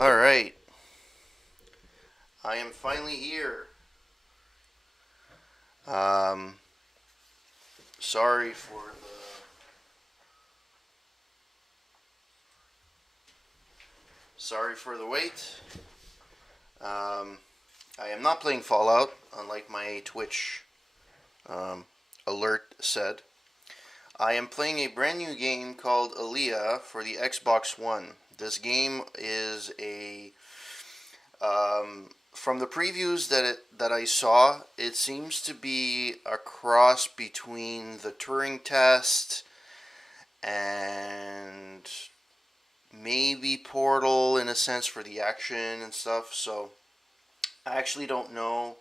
All right, I am finally here. Um, sorry for the wait. Um, I am not playing Fallout, unlike my Twitch um, alert said. I am playing a brand new game called ELEA for the Xbox One. This game is from the previews that I saw, it seems to be a cross between the Turing test and maybe Portal in a sense for the action and stuff. So I actually don't know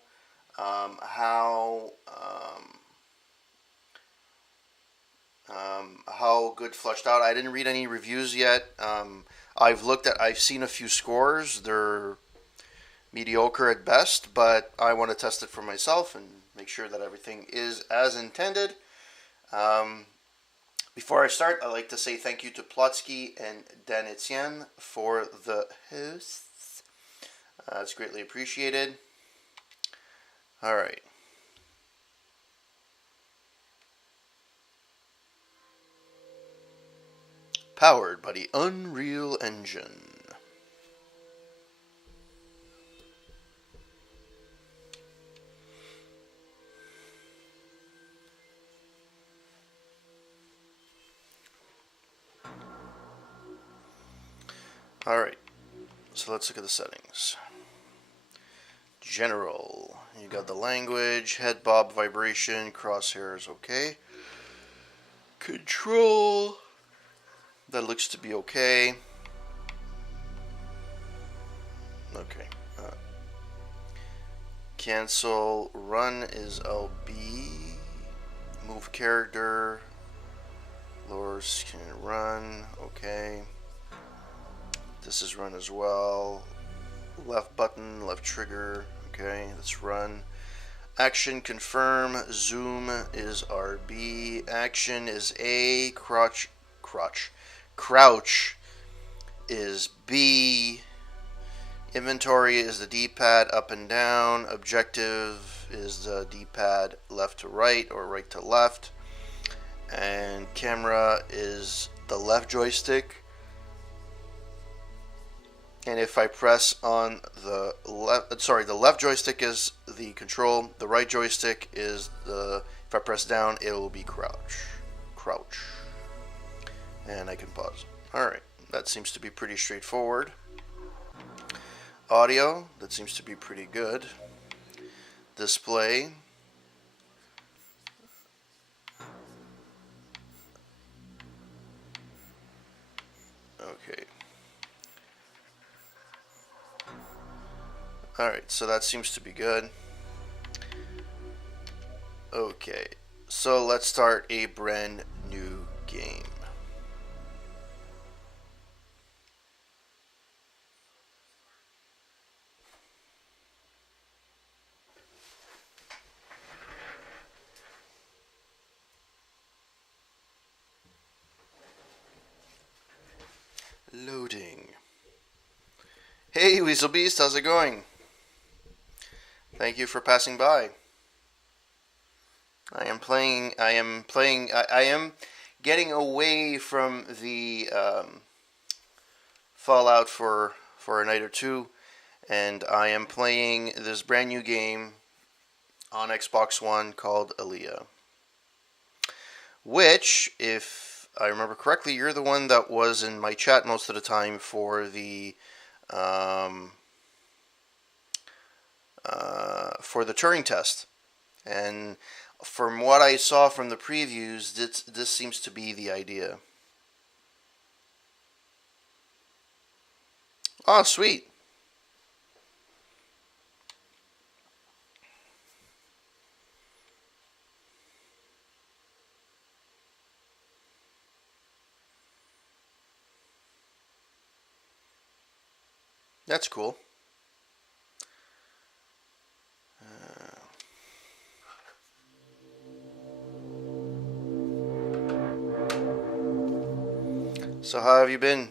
how good fleshed out. I didn't read any reviews yet. I've seen a few scores. They're mediocre at best, but I want to test it for myself and make sure that everything is as intended. Um, Before I start, I'd like to say thank you to Plotsky and Dan Etienne for the hosts. It's greatly appreciated. All right. Powered by the Unreal Engine. All right. So let's look at the settings. General. You got the language, head bob vibration, crosshairs, okay. Control. That looks to be okay. Okay. Cancel. Run is LB. Move character. Lower skin run. Okay. This is run as well. Left button, left trigger. Okay, let's run. Action confirm. Zoom is RB. Action is A. Crouch is B. Inventory is the D-pad up and down. Objective is the D-pad left to right or right to left. And camera is the left joystick. And if I press on the left joystick is the control. The right joystick is if I press down, it will be crouch. And I can pause. Alright, that seems to be pretty straightforward. Audio, that seems to be pretty good. Display. Okay. Alright, so that seems to be good. Okay, so let's start a brand new game. Loading. Hey, Weasel Beast, how's it going? Thank you for passing by. I am getting away from the Fallout for a night or two, and I am playing this brand new game on Xbox One called ELEA. Which, if I remember correctly, you're the one that was in my chat most of the time for the Turing test. And from what I saw from the previews, this seems to be the idea. Oh, sweet. That's cool. So how have you been?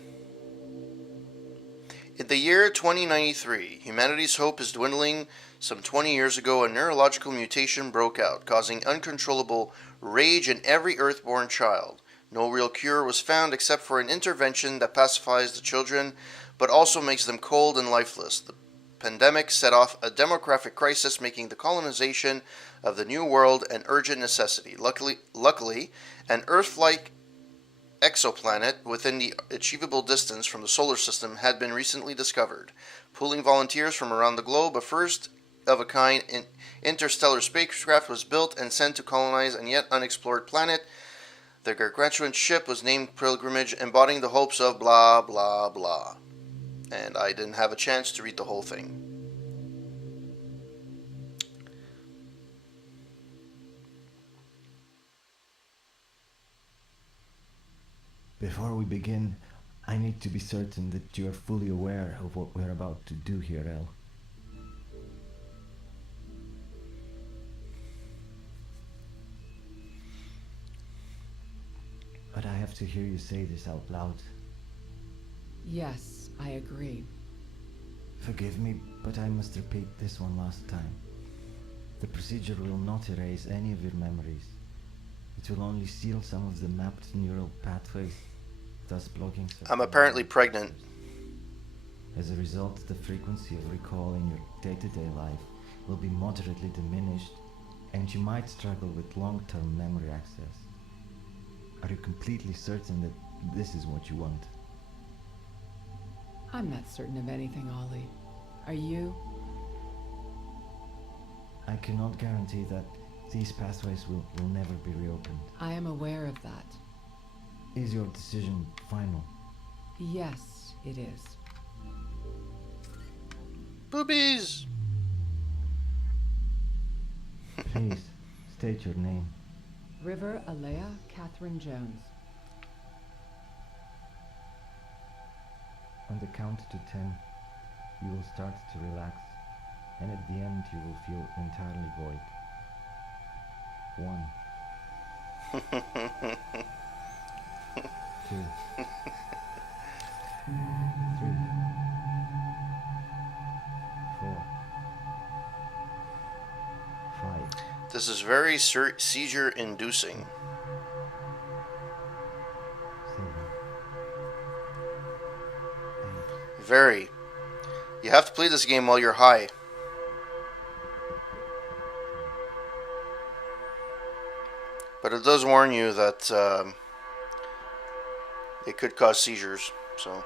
In the year 2093, humanity's hope is dwindling. Some 20 years ago, a neurological mutation broke out, causing uncontrollable rage in every Earth-born child. No real cure was found except for an intervention that pacifies the children, but also makes them cold and lifeless. The pandemic set off a demographic crisis, making the colonization of the new world an urgent necessity. Luckily, an Earth-like exoplanet within the achievable distance from the solar system had been recently discovered. Pooling volunteers from around the globe, a first-of-a-kind interstellar spacecraft was built and sent to colonize an yet unexplored planet. The gargantuan ship was named Pilgrimage, embodying the hopes of blah blah blah. And I didn't have a chance to read the whole thing. Before we begin, I need to be certain that you are fully aware of what we're about to do here, El. But I have to hear you say this out loud. Yes, I agree. Forgive me, but I must repeat this one last time. The procedure will not erase any of your memories. It will only seal some of the mapped neural pathways, thus blocking... I'm apparently pregnant. As a result, the frequency of recall in your day-to-day life will be moderately diminished, and you might struggle with long-term memory access. Are you completely certain that this is what you want? I'm not certain of anything, Ollie. Are you? I cannot guarantee that these pathways will never be reopened. I am aware of that. Is your decision final? Yes, it is. Boobies! Please, state your name. River ELEA Catherine Jones. On the count to 10, you will start to relax, and at the end you will feel entirely void. 1, 2, 3, 4, 5. This is very seizure-inducing. 7, 8. Very. You have to play this game while you're high. But it does warn you that it could cause seizures, so...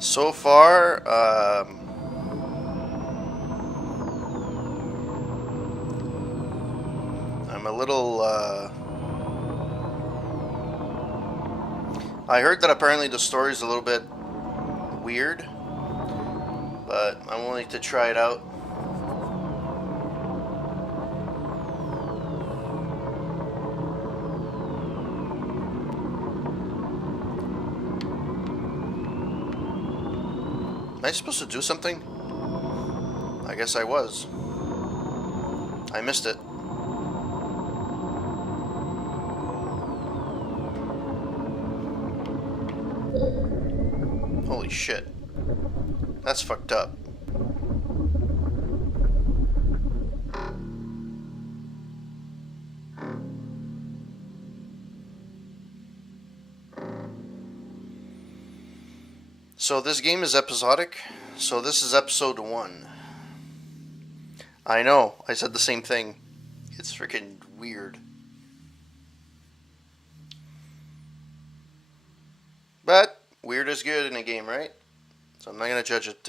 So far, I'm a little, I heard that apparently the story's a little bit weird, but I'm willing to try it out. Am I supposed to do something? I guess I was. I missed it. Holy shit. That's fucked up. So this game is episodic. So this is episode 1. I know, I said the same thing. It's freaking weird. But weird is good in a game, right? So I'm not gonna judge it.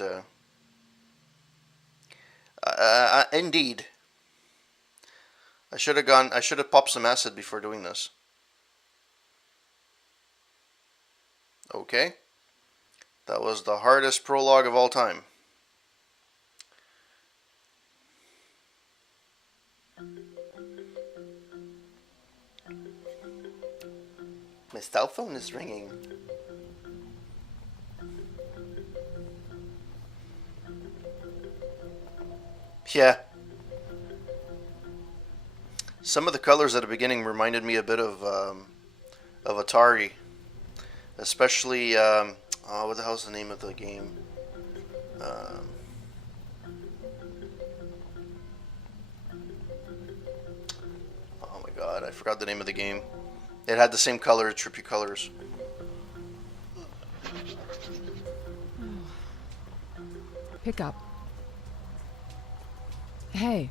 Indeed. I should have popped some acid before doing this. Okay. That was the hardest prologue of all time. My cell phone is ringing. Yeah. Some of the colors at the beginning reminded me a bit of Atari, especially oh, what the hell's the name of the game? Um, oh my god, I forgot the name of the game. It had the same color, trippy colors. Pick up. Hey.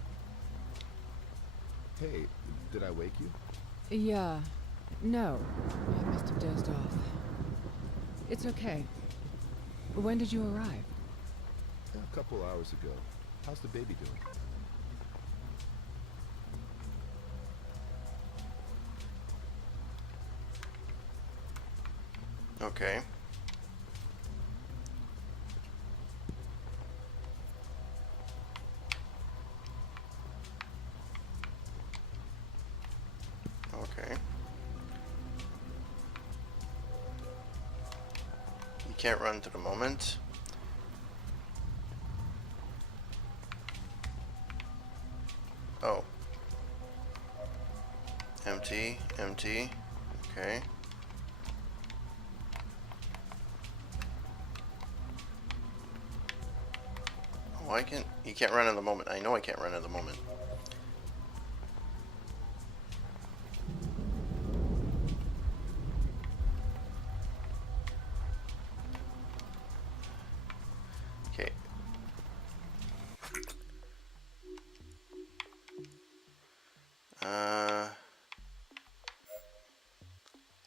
Hey, did I wake you? Yeah. No. I must have dozed off. It's okay. When did you arrive? Yeah, a couple hours ago. How's the baby doing? Okay. Okay. You can't run to the moment. Oh. Empty, empty. Okay. Why can't you can't run in the moment? I know I can't run in the moment. Okay.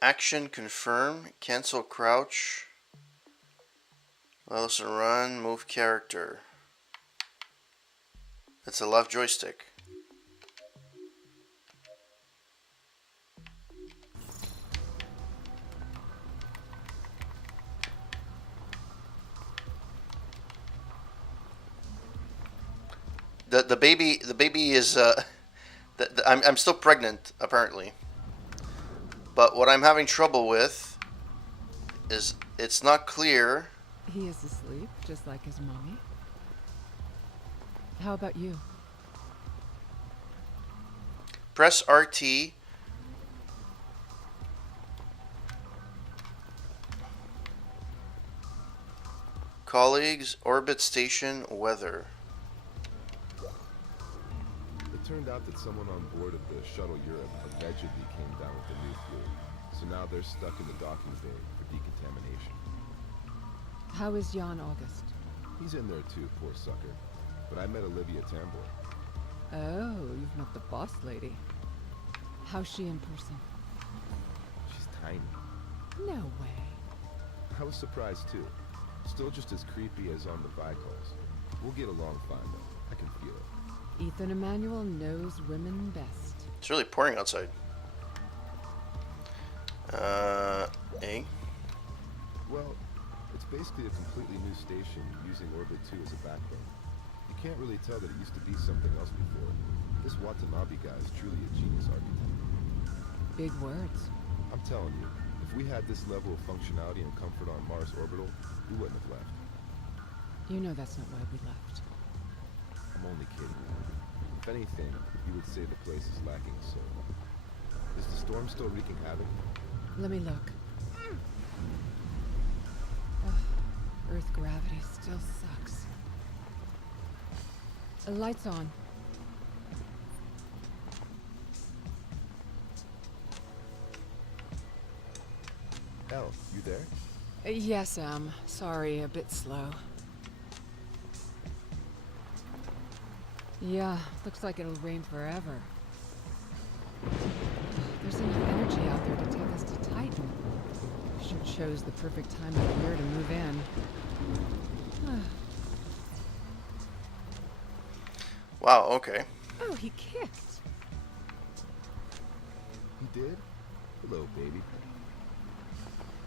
Action confirm. Cancel crouch. Listen run. Move character. It's a left joystick. The baby is I'm still pregnant apparently. But what I'm having trouble with is it's not clear. He is asleep, just like his mommy. How about you? Press RT. Colleagues, orbit station, weather. It turned out that someone on board of the Shuttle Europe allegedly came down with the new flu. So now they're stuck in the docking bay for decontamination. How is Jan August? He's in there too, poor sucker. But I met Olivia Tamboy. Oh, you've met the boss lady. How's she in person? She's tiny. No way. I was surprised too. Still just as creepy as on the Vicals. We'll get along fine though. I can feel it. Ethan Emanuel knows women best. It's really pouring outside. A. Well, it's basically a completely new station using Orbit 2 as a backbone. You can't really tell that it used to be something else before. This Watanabe guy is truly a genius architect. Big words. I'm telling you, if we had this level of functionality and comfort on Mars Orbital, we wouldn't have left. You know that's not why we left. I'm only kidding. If anything, you would say the place is lacking soul. Is the storm still wreaking havoc? Let me look. Ugh, Earth gravity still sucks. Lights on. Elle, you there? Yes, sorry, a bit slow. Yeah, looks like it'll rain forever. There's enough energy out there to take us to Titan. Sure chose the perfect time of year to move in. Wow, okay. Oh, he kicked. He did? Hello, baby.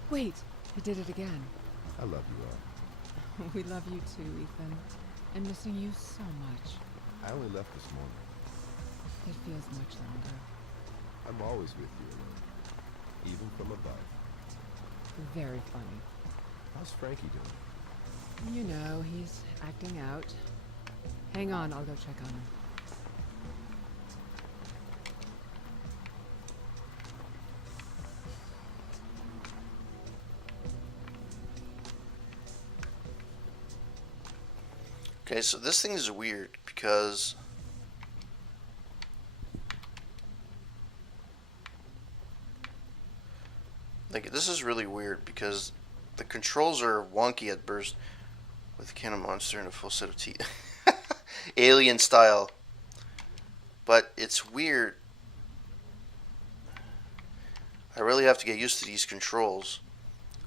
Wait, He did it again. I love you all. We love you too, Ethan. And missing you so much. I only left this morning. It feels much longer. I'm always with you, ELEA. Even from above. Very funny. How's Frankie doing? You know, he's acting out. Hang on, I'll go check on him. Okay, so this thing is weird because like this is really weird because the controls are wonky at burst with a cannon monster and a full set of teeth. Alien style. But it's weird. I really have to get used to these controls.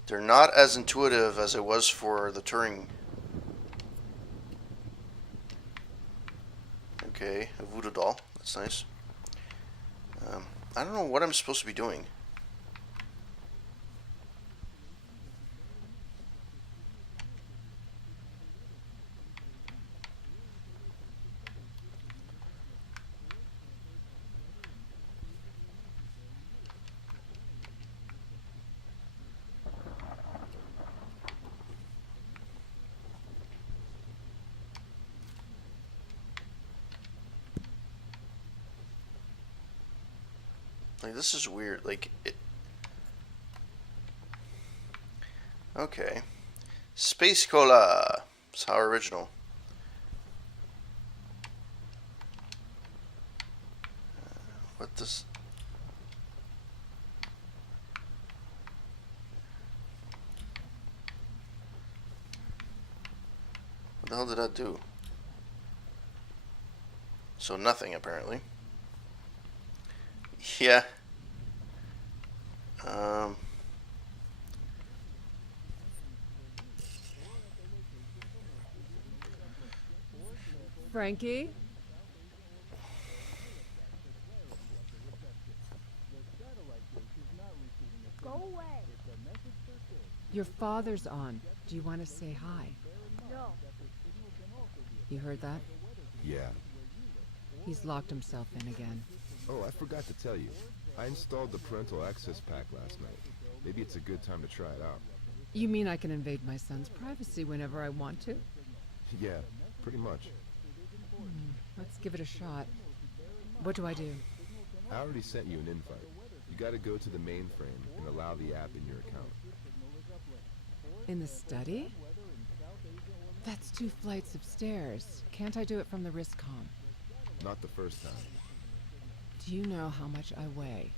They're not as intuitive as it was for the Turing. Okay, a voodoo doll. That's nice. I don't know what I'm supposed to be doing. Like, this is weird. Like, it... Okay. Space Cola. It's how original. What this... What the hell did that do? So nothing, apparently. Yeah. Frankie? Go away. Your father's on. Do you want to say hi? No. You heard that? Yeah. He's locked himself in again. Oh, I forgot to tell you. I installed the parental access pack last night. Maybe it's a good time to try it out. You mean I can invade my son's privacy whenever I want to? Yeah, pretty much. Let's give it a shot. What do I do? I already sent you an invite. You gotta go to the mainframe and allow the app in your account. In the study? That's 2 flights of stairs. Can't I do it from the wristcom? Not the first time. Do you know how much I weigh?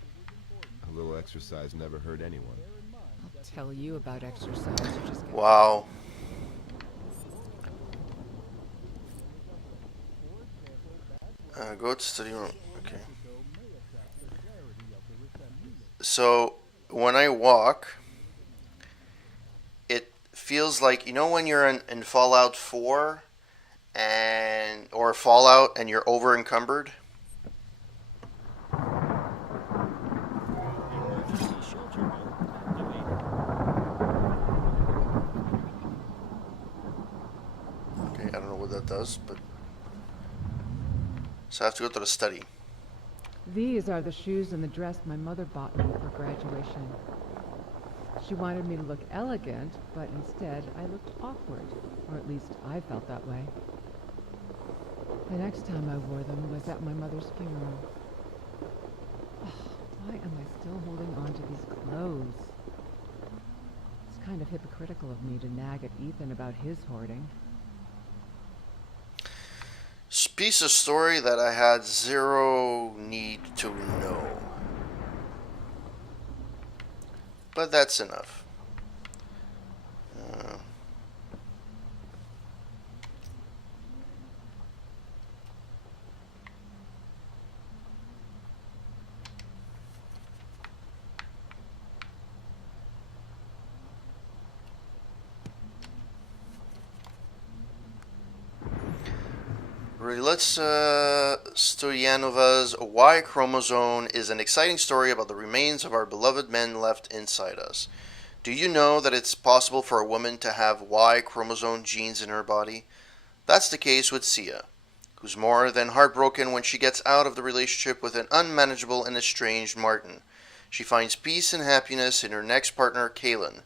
A little exercise never hurt anyone. I'll tell you about exercise. You just get... Wow. Go to study room. Okay. So when I walk, it feels like, you know, when you're in Fallout 4 and or Fallout and you're over encumbered. Okay, I don't know what that does, but so I have to go to the study. These are the shoes and the dress my mother bought me for graduation. She wanted me to look elegant, but instead I looked awkward. Or at least I felt that way. The next time I wore them was at my mother's funeral. Why am I still holding on to these clothes? It's kind of hypocritical of me to nag at Ethan about his hoarding. Piece of story that I had zero need to know. But that's enough. Stoyanova's Y chromosome is an exciting story about the remains of our beloved men left inside us. Do you know that it's possible for a woman to have Y chromosome genes in her body? That's the case with Sia, who's more than heartbroken when she gets out of the relationship with an unmanageable and estranged Martin. She finds peace and happiness in her next partner, Kalen,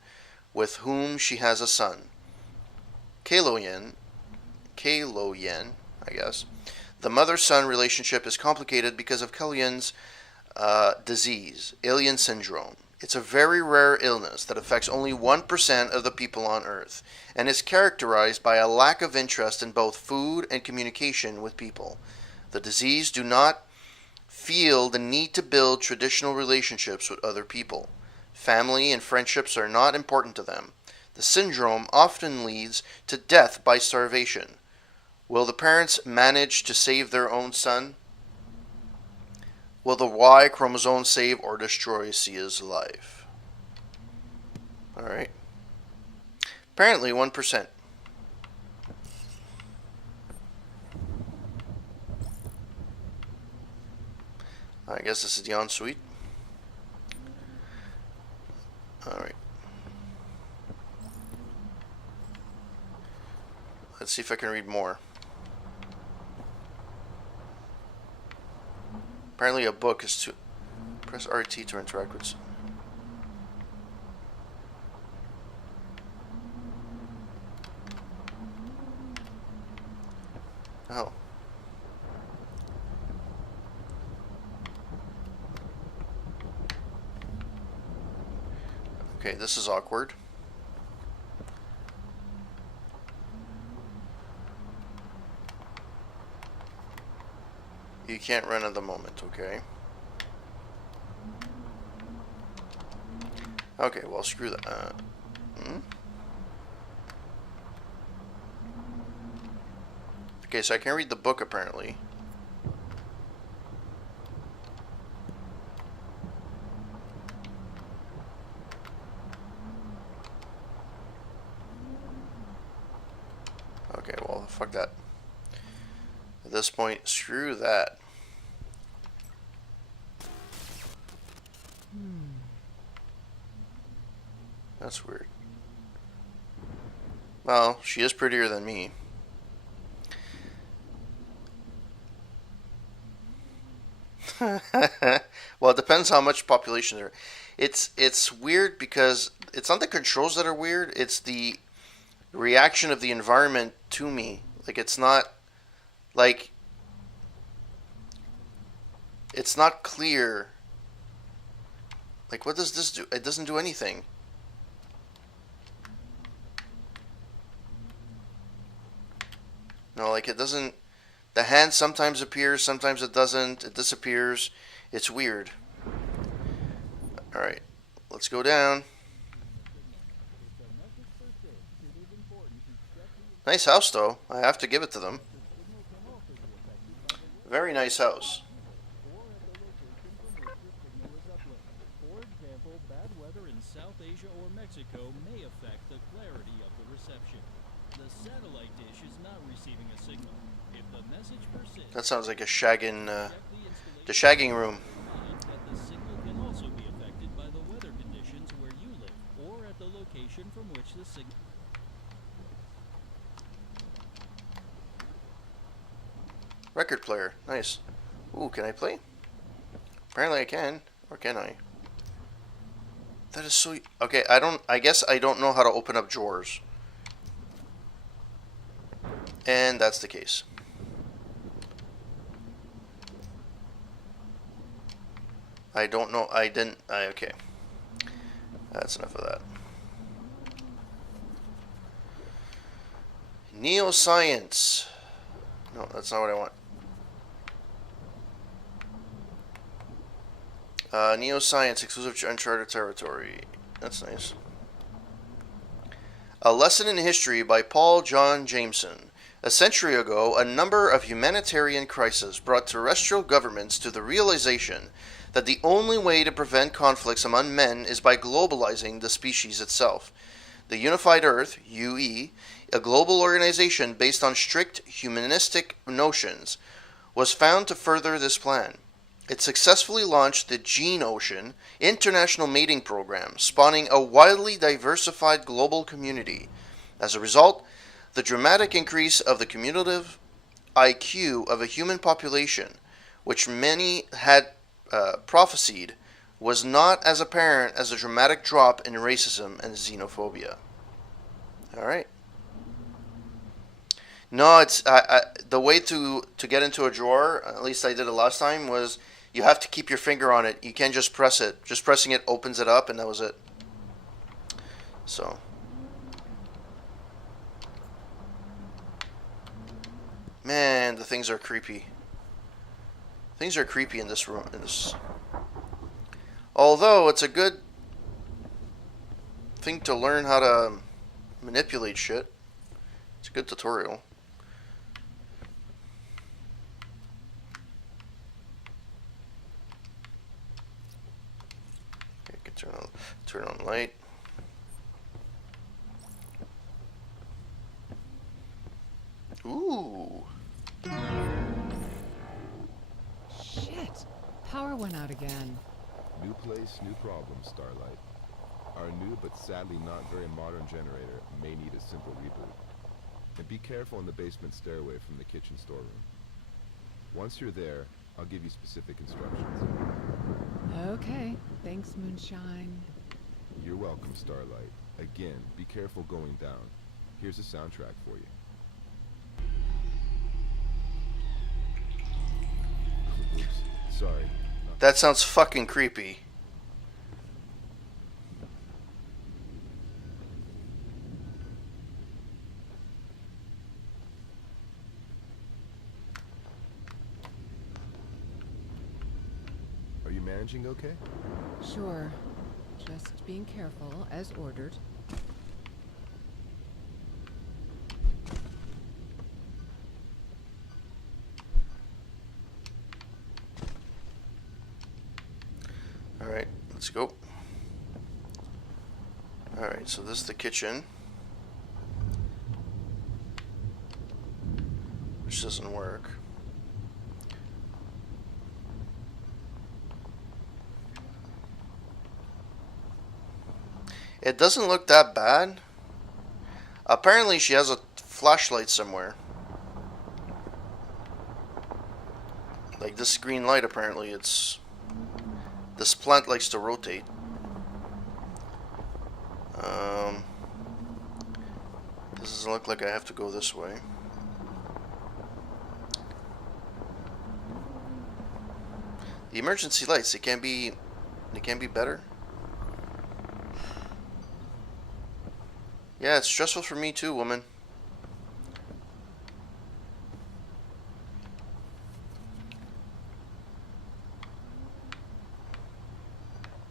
with whom she has a son. Kaloyan, I guess. The mother-son relationship is complicated because of Kaloyan's disease, alien syndrome. It's a very rare illness that affects only 1% of the people on Earth, and is characterized by a lack of interest in both food and communication with people. The disease do not feel the need to build traditional relationships with other people. Family and friendships are not important to them. The syndrome often leads to death by starvation. Will the parents manage to save their own son? Will the Y chromosome save or destroy Sia's life? Alright. Apparently 1%. I guess this is the ensuite. Alright. Let's see if I can read more. Apparently a book is to press RT to interact with. Oh. Okay, this is awkward. You can't run at the moment, okay? Okay, well, screw that. Okay, so I can read the book, apparently. Okay, well, fuck that. At this point, screw that. That's weird. Well, she is prettier than me. Well, it depends how much population there. It's weird because it's not the controls that are weird. It's the reaction of the environment to me. Like it's not like it's not clear. Like what does this do? It doesn't do anything. No, like it doesn't. The hand sometimes appears, sometimes it doesn't. It disappears. It's weird. Alright, let's go down. Nice house, though. I have to give it to them. Very nice house. For example, bad weather in South Asia or Mexico may affect the clarity of the reception. The satellite dish is not receiving a signal. If the message persists, That sounds like a shagging, the shagging room. the signal can also be affected by the weather conditions where you live or at the location from which the signal. Record player. Nice. Ooh, can I play? Apparently I can. Or can I? That is so... Okay, I guess I don't know how to open up drawers. And that's the case. I don't know. Okay. That's enough of that. Neoscience. No, that's not what I want. Neoscience, exclusive to uncharted territory. That's nice. A Lesson in History by Paul John Jameson. A century ago, a number of humanitarian crises brought terrestrial governments to the realization that the only way to prevent conflicts among men is by globalizing the species itself. The Unified Earth, UE, a global organization based on strict humanistic notions, was found to further this plan. it successfully launched the Gene Ocean international mating program, spawning a wildly diversified global community. As a result, the dramatic increase of the cumulative IQ of a human population, which many had prophesied, was not as apparent as the dramatic drop in racism and xenophobia. All right. No, it's the way to get into a drawer. At least I did it last time. Was you have to keep your finger on it. You can't just press it. Just pressing it opens it up, and that was it. So. Man, the things are creepy. Things are creepy in this room. Although it's a good thing to learn how to manipulate shit. It's a good tutorial. Okay, I can turn on light. Ooh. Shit! Power went out again. New place, new problem, Starlight. Our new but sadly not very modern generator may need a simple reboot. And be careful in the basement stairway from the kitchen storeroom. Once you're there, I'll give you specific instructions. Okay, thanks, Moonshine. You're welcome, Starlight. Again, be careful going down. Here's a soundtrack for you. Oops, sorry. That sounds fucking creepy. Are you managing okay? Sure. Just being careful, as ordered. Alright, let's go. Alright, so this is the kitchen. Which doesn't work. It doesn't look that bad. Apparently she has a flashlight somewhere. Like this green light, apparently it's... This plant likes to rotate. This doesn't look like I have to go this way. The emergency lights, they can't be better. Yeah, it's stressful for me too, woman.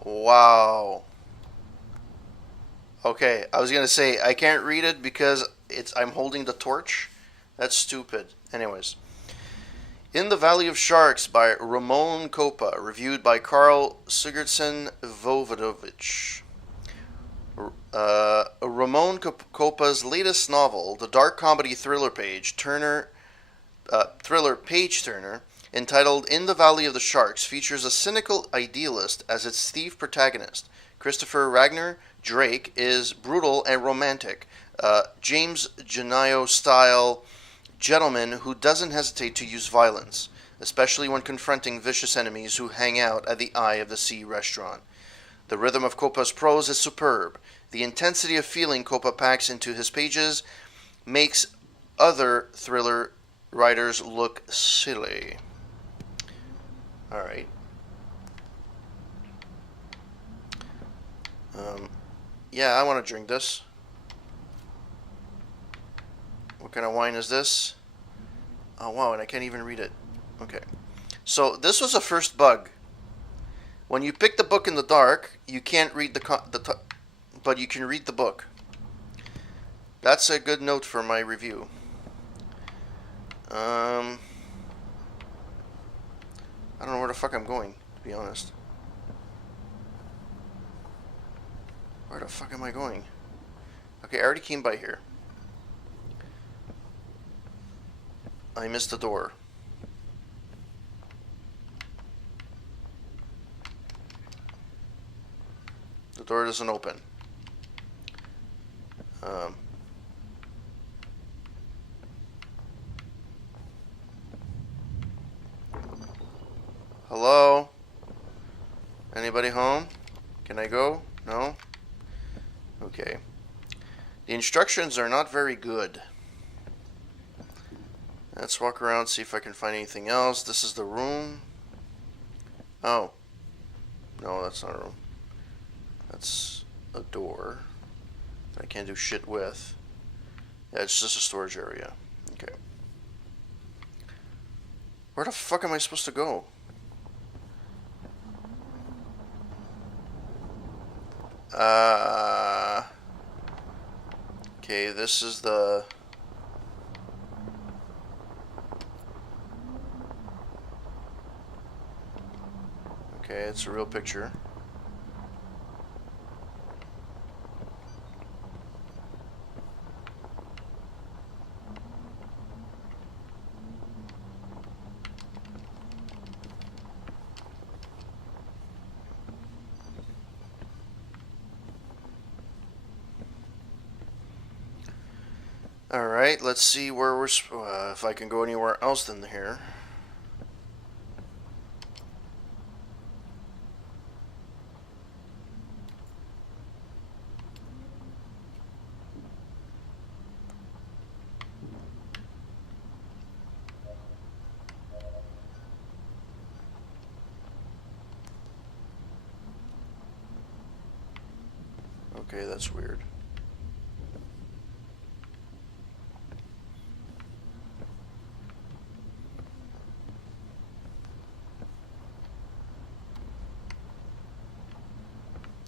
Wow. Okay, I was gonna say I can't read it because I'm holding the torch. That's stupid. Anyways. In the Valley of Sharks by Ramon Kopa, reviewed by Karl Sigurdsson Vovodovich. Ramon Kopa's latest novel, the dark comedy thriller page turner, entitled "In the Valley of the Sharks," features a cynical idealist as its thief protagonist. Christopher Ragnar Drake is brutal and romantic, James Genio-style gentleman who doesn't hesitate to use violence, especially when confronting vicious enemies who hang out at the Eye of the Sea restaurant. The rhythm of Kopa's prose is superb. The intensity of feeling Kopa packs into his pages makes other thriller writers look silly. Alright. Yeah, I want to drink this. What kind of wine is this? Oh wow, and I can't even read it. Okay. So this was a first bug. When you pick the book in the dark, you can't read but you can read the book. That's a good note for my review. I don't know where the fuck I'm going, to be honest. Where the fuck am I going? Okay, I already came by here. I missed the door. door doesn't open. Hello? Anybody home? Can I go? No? Okay. The instructions are not very good. Let's walk around, see if I can find anything else. This is the room. Oh. No, that's not a room. That's a door that I can't do shit with. Yeah, it's just a storage area. Okay. Where the fuck am I supposed to go? Okay, this is the... Okay, it's a real picture. Alright, let's see where we're... if I can go anywhere else than here. Okay, that's weird.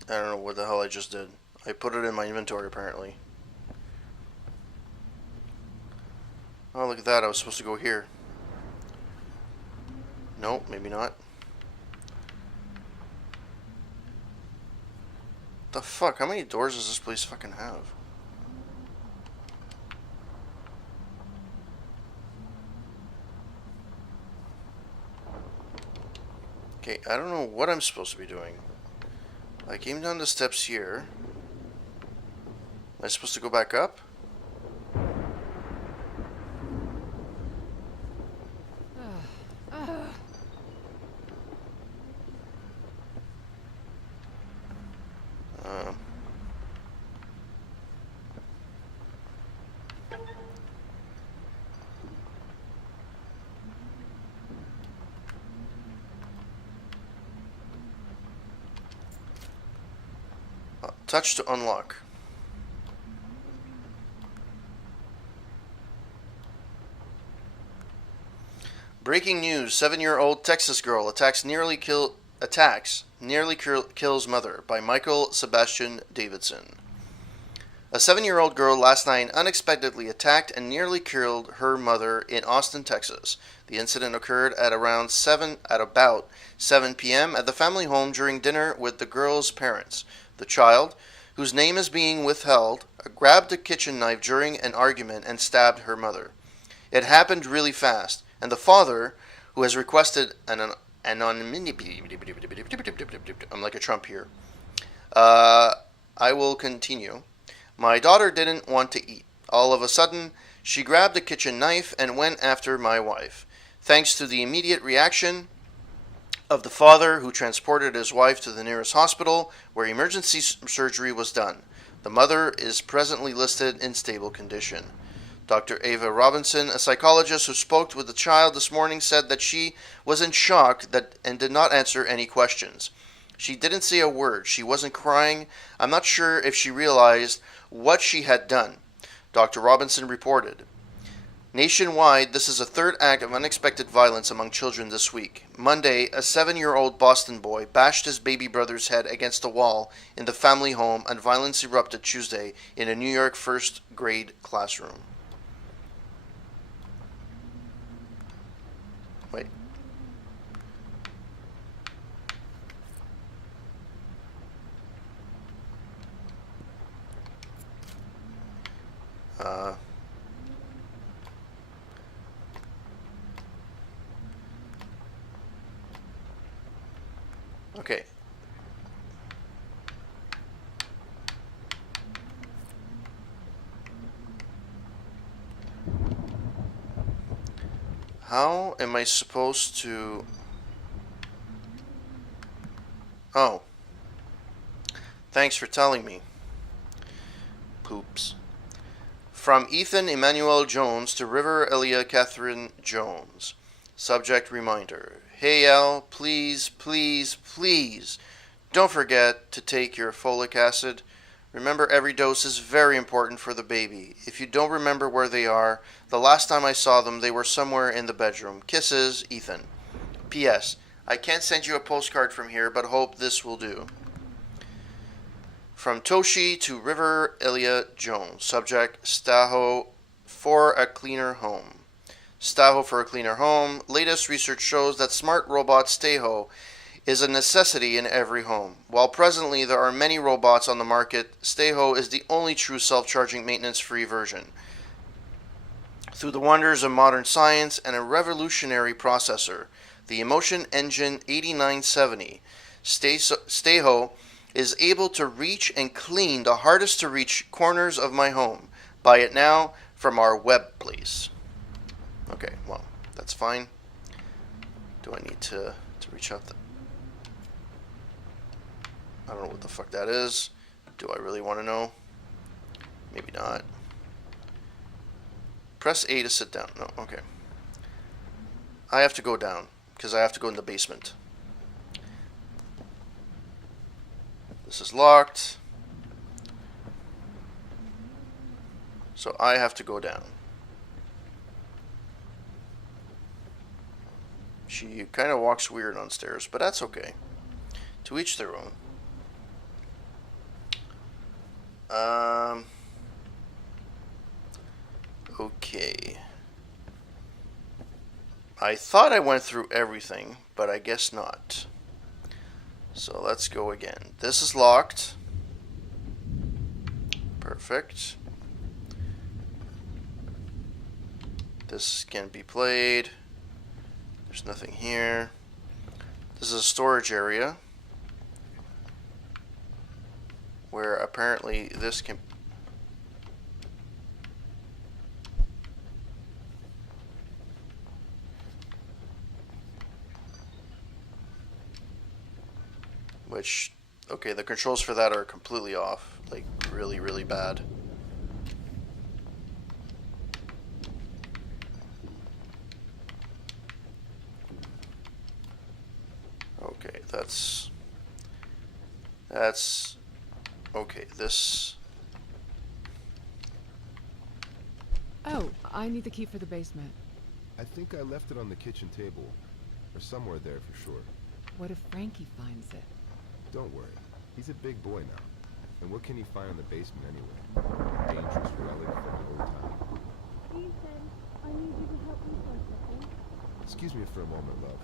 I don't know what the hell I just did. I put it in my inventory, apparently. Oh, look at that. I was supposed to go here. Nope, maybe not. The fuck? How many doors does this place fucking have? Okay, I don't know what I'm supposed to be doing. I came down the steps here. Am I supposed to go back up? Touch to unlock. Breaking news: 7-year-old Texas girl kills mother by Michael Sebastian Davidson. A 7-year-old girl last night unexpectedly attacked and nearly killed her mother in Austin, Texas. The incident occurred at about 7 p.m. at the family home during dinner with the girl's parents. The child, whose name is being withheld, grabbed a kitchen knife during an argument and stabbed her mother. It happened really fast, and the father, who has requested an anonymity... I'm like a Trump here. I will continue. My daughter didn't want to eat. All of a sudden, she grabbed a kitchen knife and went after my wife. Thanks to the immediate reaction of the father, who transported his wife to the nearest hospital where emergency surgery was done. The mother is presently listed in stable condition. Dr. Ava Robinson, a psychologist who spoke with the child this morning, said that she was in shock and did not answer any questions. She didn't say a word. She wasn't crying. I'm not sure if she realized what she had done, Dr. Robinson reported. Nationwide, this is the third act of unexpected violence among children this week. Monday, a 7-year-old Boston boy bashed his baby brother's head against a wall in the family home, and violence erupted Tuesday in a New York first-grade classroom. Wait. Okay. How am I supposed to... Oh. Thanks for telling me. Poops. From Ethan Emmanuel Jones to River ELEA Catherine Jones. Subject reminder. Hey Al, please, please, please don't forget to take your folic acid. Remember, every dose is very important for the baby. If you don't remember where they are, the last time I saw them, they were somewhere in the bedroom. Kisses, Ethan. P.S. I can't send you a postcard from here, but hope this will do. From Toshi to River ELEA Jones. Subject, Staho for a cleaner home. Staho for a cleaner home. Latest research shows that smart robot Staho is a necessity in every home. While presently there are many robots on the market, Staho is the only true self-charging maintenance-free version. Through the wonders of modern science and a revolutionary processor, the Emotion Engine 8970, Staho is able to reach and clean the hardest to reach corners of my home. Buy it now from our web place. Okay, well, that's fine. Do I need to reach out? I don't know what the fuck that is. Do I really want to know? Maybe not. Press A to sit down. No, okay. I have to go down because I have to go in the basement. This is locked. So I have to go down. She kind of walks weird on stairs, but that's okay. To each their own. Okay. I thought I went through everything, but I guess not. So let's go again. This is locked. Perfect. This can be played. There's nothing here. This is a storage area where apparently this can... Which, okay, the controls for that are completely off. Like, really, really bad. Okay, that's... Okay, this... Oh, I need the key for the basement. I think I left it on the kitchen table. Or somewhere there for sure. What if Frankie finds it? Don't worry. He's a big boy now. And what can he find in the basement anyway? A dangerous relic from an old time. Ethan, I need you to help me for a second. Excuse me for a moment, love.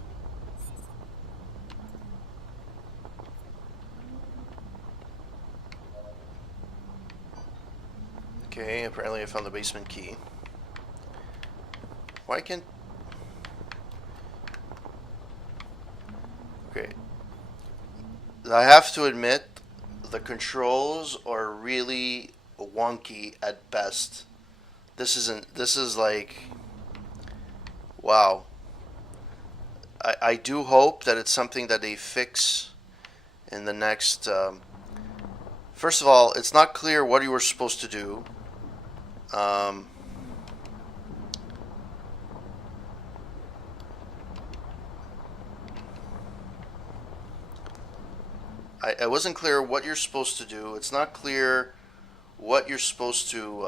Okay, apparently I found the basement key. Why can't... Okay. I have to admit, the controls are really wonky at best. This is like... Wow. I do hope that it's something that they fix in the next... First of all, it's not clear what you were supposed to do. I wasn't clear what you're supposed to do. It's not clear what you're supposed to...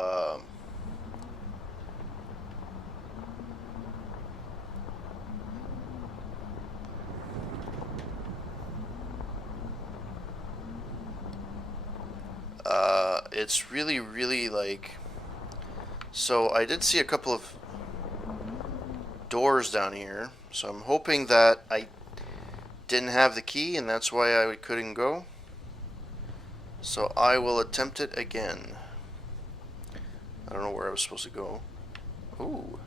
it's really, really like... So I did see a couple of doors down here. So I'm hoping that I didn't have the key and that's why I couldn't go. So I will attempt it again. I don't know where I was supposed to go. Ooh.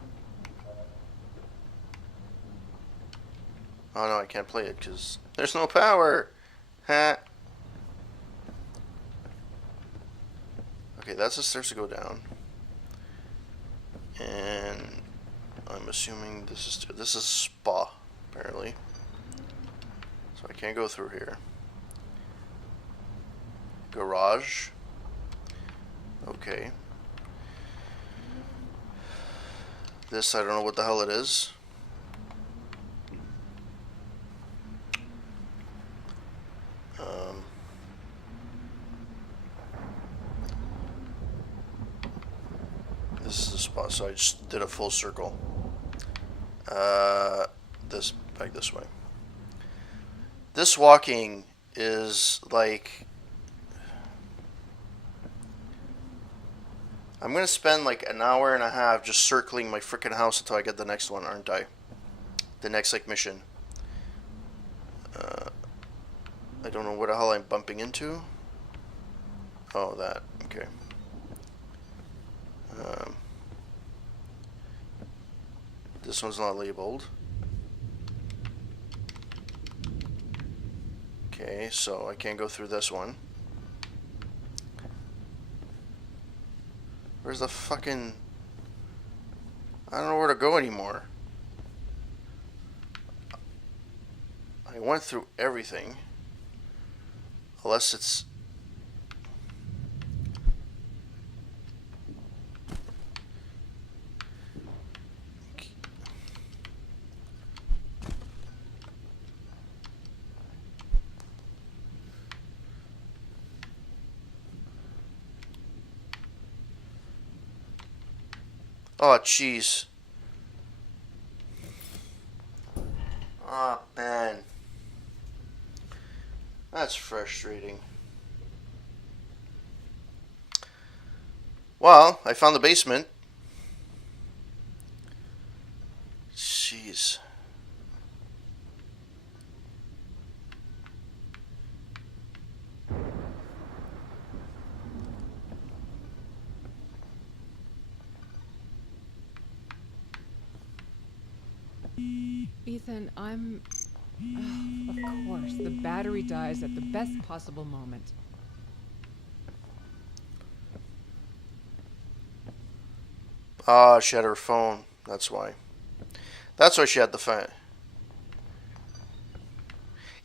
Oh no, I can't play it because there's no power. Ha. Okay, that's the stairs to go down. And I'm assuming this is spa, apparently. So I can't go through here. Garage. Okay. This, I don't know what the hell it is. This is the spot, so I just did a full circle. Back this way. This walking is like... I'm gonna spend like an hour and a half just circling my freaking house until I get the next one, aren't I? The next like mission. I don't know what the hell I'm bumping into. Oh, that. Okay. This one's not labeled. Okay, so I can't go through this one. Where's the fucking... I don't know where to go anymore. I went through everything. Unless it's... Oh, jeez. Oh, man. That's frustrating. Well, I found the basement. Jeez. Ethan, of course, the battery dies at the best possible moment. Ah, she had her phone. That's why. That's why she had the phone.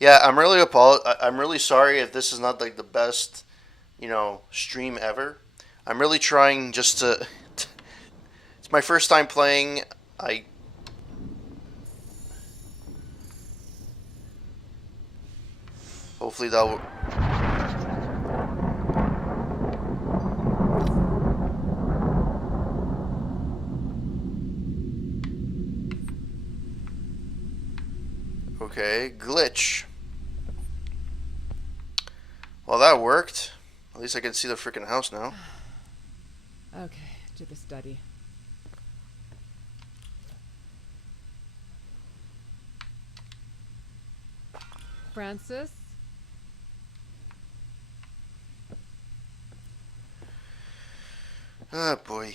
Yeah, I'm really sorry if this is not like the best, stream ever. I'm really trying just to. It's my first time playing. Hopefully that will. Okay, glitch. Well, that worked. At least I can see the freaking house now. Okay, to the study. Francis? Ah, boy.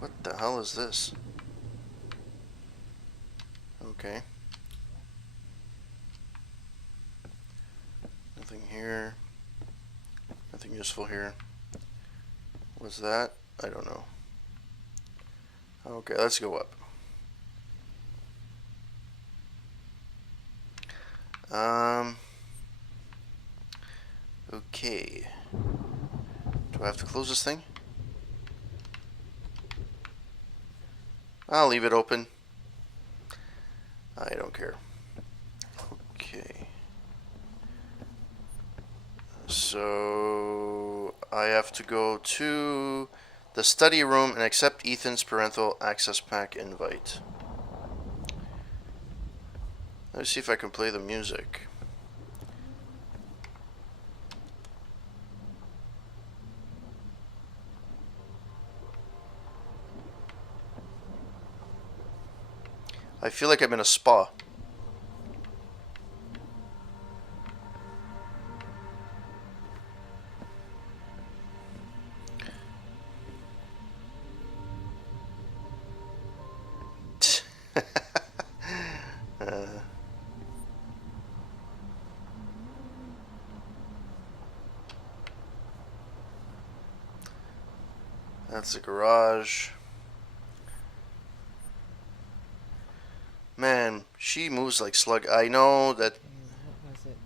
What the hell is this? Okay. Nothing here. Nothing useful here. What's that? I don't know. Okay, let's go up. Okay. Do I have to close this thing? I'll leave it open. I don't care. Okay. So I have to go to the study room and accept Ethan's parental access pack invite. Let's see if I can play the music. I feel like I'm in a spa. That's the garage. Man, she moves like slug. I know that. Okay, what was it?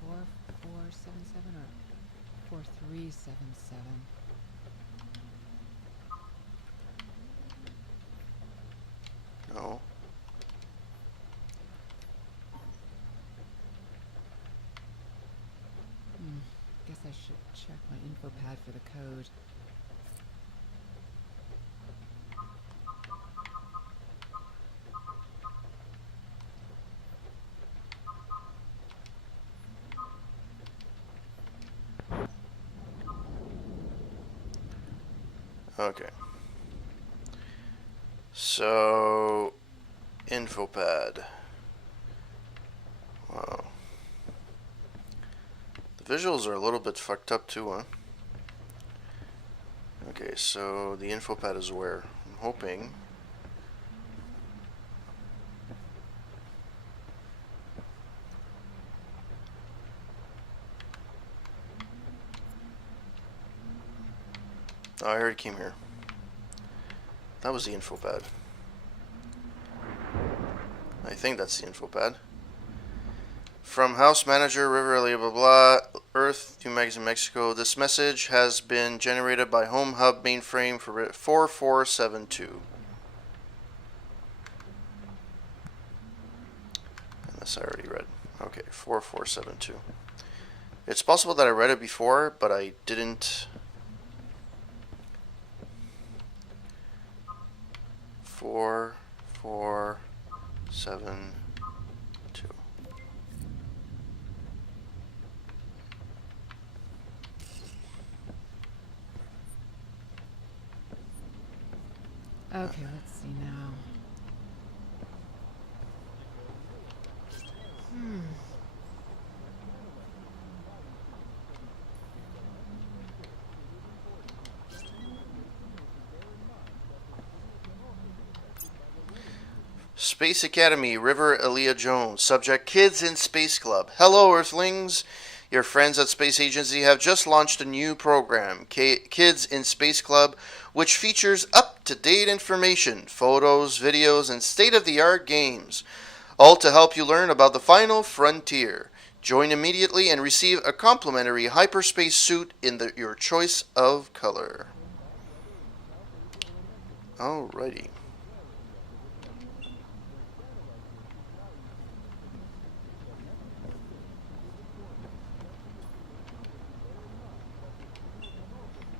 4477 or 4377? No. Guess I should check my info pad for the code. Okay. So, infopad. Wow. The visuals are a little bit fucked up too, huh? Okay, so the infopad is where? I'm hoping. Oh, I heard it came here. That was the infopad. I think that's the infopad. From House Manager, River, ELEA, blah blah, Earth, New Magazine, Mexico. This message has been generated by Home Hub mainframe for 4472. And this I already read. Okay, 4472. It's possible that I read it before, but I didn't. 4472. Okay, let's see now. Space Academy, River, ELEA Jones. Subject, Kids in Space Club. Hello, Earthlings. Your friends at Space Agency have just launched a new program, Kids in Space Club, which features up-to-date information, photos, videos, and state-of-the-art games, all to help you learn about the final frontier. Join immediately and receive a complimentary hyperspace suit in your choice of color. Alrighty.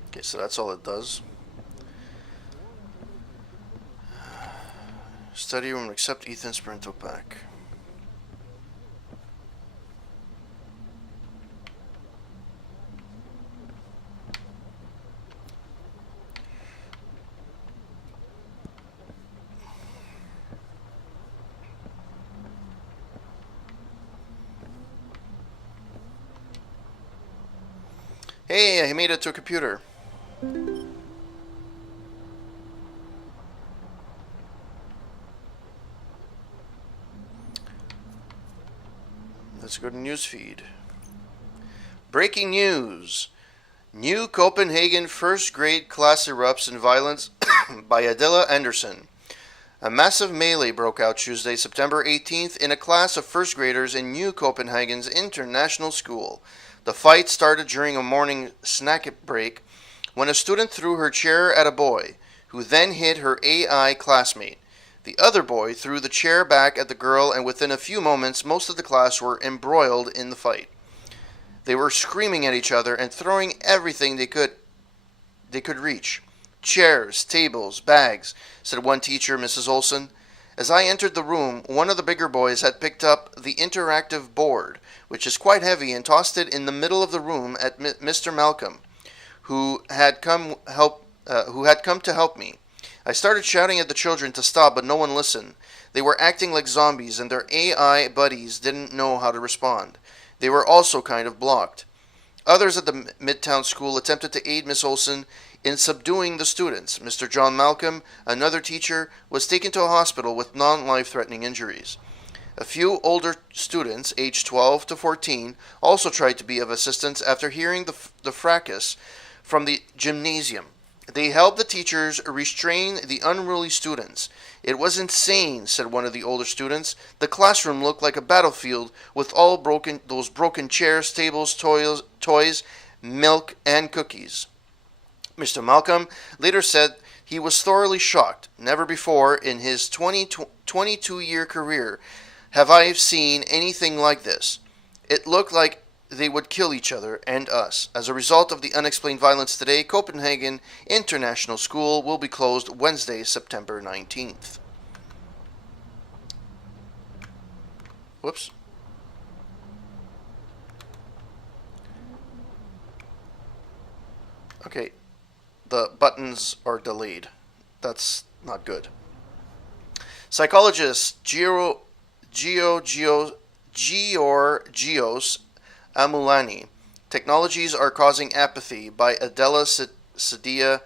Okay, so that's all it does. Study room, accept Ethan's parental pack. Hey, I made it to a computer. Let's go to newsfeed. Breaking news. New Copenhagen first grade class erupts in violence by Adela Anderson. A massive melee broke out Tuesday, September 18th in a class of first graders in New Copenhagen's international school. The fight started during a morning snack break when a student threw her chair at a boy, who then hit her AI classmate. The other boy threw the chair back at the girl, and within a few moments, most of the class were embroiled in the fight. They were screaming at each other and throwing everything they could reach. Chairs, tables, bags, said one teacher, Mrs. Olson. As I entered the room, one of the bigger boys had picked up the interactive board, which is quite heavy, and tossed it in the middle of the room at Mr. Malcolm, who had come to help me. I started shouting at the children to stop, but no one listened. They were acting like zombies, and their AI buddies didn't know how to respond. They were also kind of blocked. Others at the Midtown School attempted to aid Miss Olson in subduing the students. Mr. John Malcolm, another teacher, was taken to a hospital with non-life-threatening injuries. A few older students, aged 12 to 14, also tried to be of assistance after hearing the fracas from the gymnasium. They helped the teachers restrain the unruly students. It was insane, said one of the older students. The classroom looked like a battlefield with all those broken chairs, tables, toys, milk, and cookies. Mr. Malcolm later said he was thoroughly shocked. Never before in his 22-year career have I seen anything like this. It looked like they would kill each other and us. As a result of the unexplained violence today, Copenhagen International School will be closed Wednesday, September 19th. Whoops. Okay, the buttons are delayed. That's not good. Psychologist Georgios Amulani. Technologies are causing apathy by Adela Sadia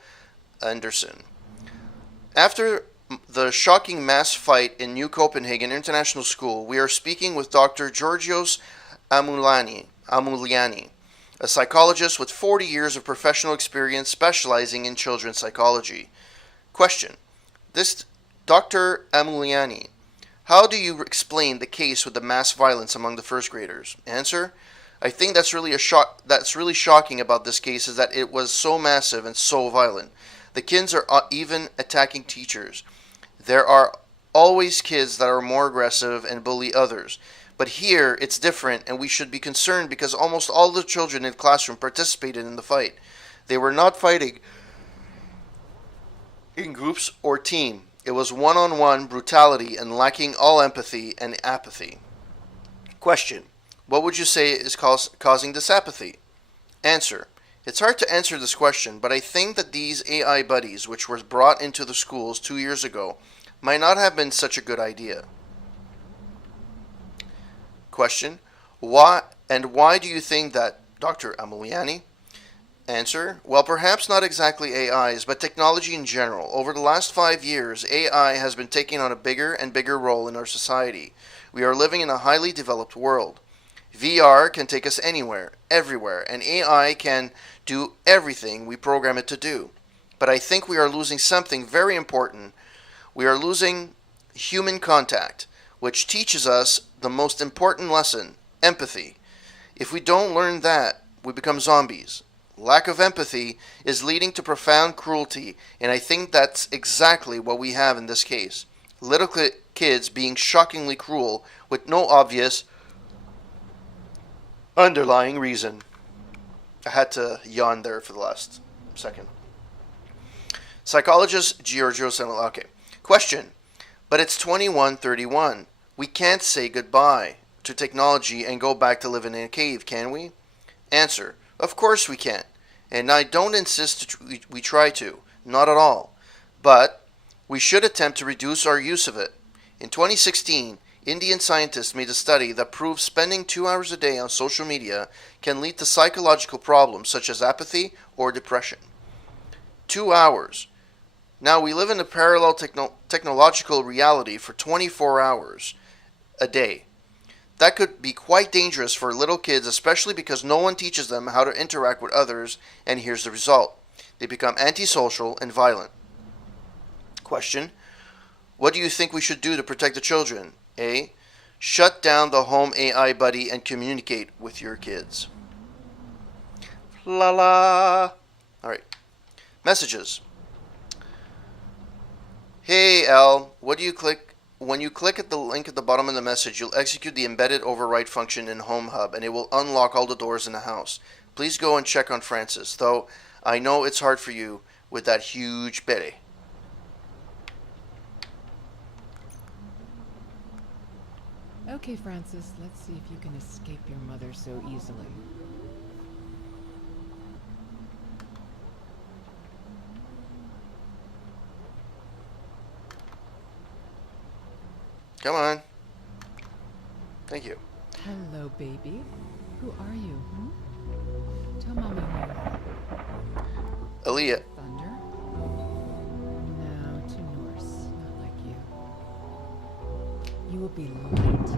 Anderson. After the shocking mass fight in New Copenhagen International School, we are speaking with Dr. Georgios Amuliani, a psychologist with 40 years of professional experience specializing in children's psychology. Question. This Dr. Amuliani, how do you explain the case with the mass violence among the first graders? Answer. I think that's really shocking about this case is that it was so massive and so violent. The kids are even attacking teachers. There are always kids that are more aggressive and bully others. But here it's different, and we should be concerned because almost all the children in the classroom participated in the fight. They were not fighting in groups or team. It was one-on-one brutality and lacking all empathy and apathy. Question. What would you say is causing this apathy? Answer. It's hard to answer this question, but I think that these AI buddies, which were brought into the schools 2 years ago, might not have been such a good idea. Question. Why do you think that, Dr. Amuliani? Answer. Well, perhaps not exactly AIs, but technology in general. Over the last 5 years, AI has been taking on a bigger and bigger role in our society. We are living in a highly developed world. VR can take us anywhere, everywhere, and AI can do everything we program it to do. But I think we are losing something very important. We are losing human contact, which teaches us the most important lesson, empathy. If we don't learn that, we become zombies. Lack of empathy is leading to profound cruelty, and I think that's exactly what we have in this case. Little kids being shockingly cruel with no obvious underlying reason. I had to yawn there for the last second. Psychologist Georgios. Okay. Question. But it's 2131. We can't say goodbye to technology and go back to living in a cave, can we? Answer. Of course we can't. And I don't insist we try to. Not at all. But we should attempt to reduce our use of it. In 2016, Indian scientists made a study that proves spending 2 hours a day on social media can lead to psychological problems such as apathy or depression. 2 hours. Now we live in a parallel technological reality for 24 hours a day. That could be quite dangerous for little kids, especially because no one teaches them how to interact with others, and here's the result. They become antisocial and violent. Question. What do you think we should do to protect the children? A. Shut down the home AI buddy and communicate with your kids. La la. Alright. Messages. Hey Al, what do you click? When you click at the link at the bottom of the message, you'll execute the embedded override function in Home Hub, and it will unlock all the doors in the house. Please go and check on Francis, though I know it's hard for you with that huge belly. Okay, Francis, let's see if you can escape your mother so easily. Come on. Thank you. Hello, baby. Who are you? Tell Mommy who you are. ELEA. Thunder? No, too Norse. Not like you. You will be light.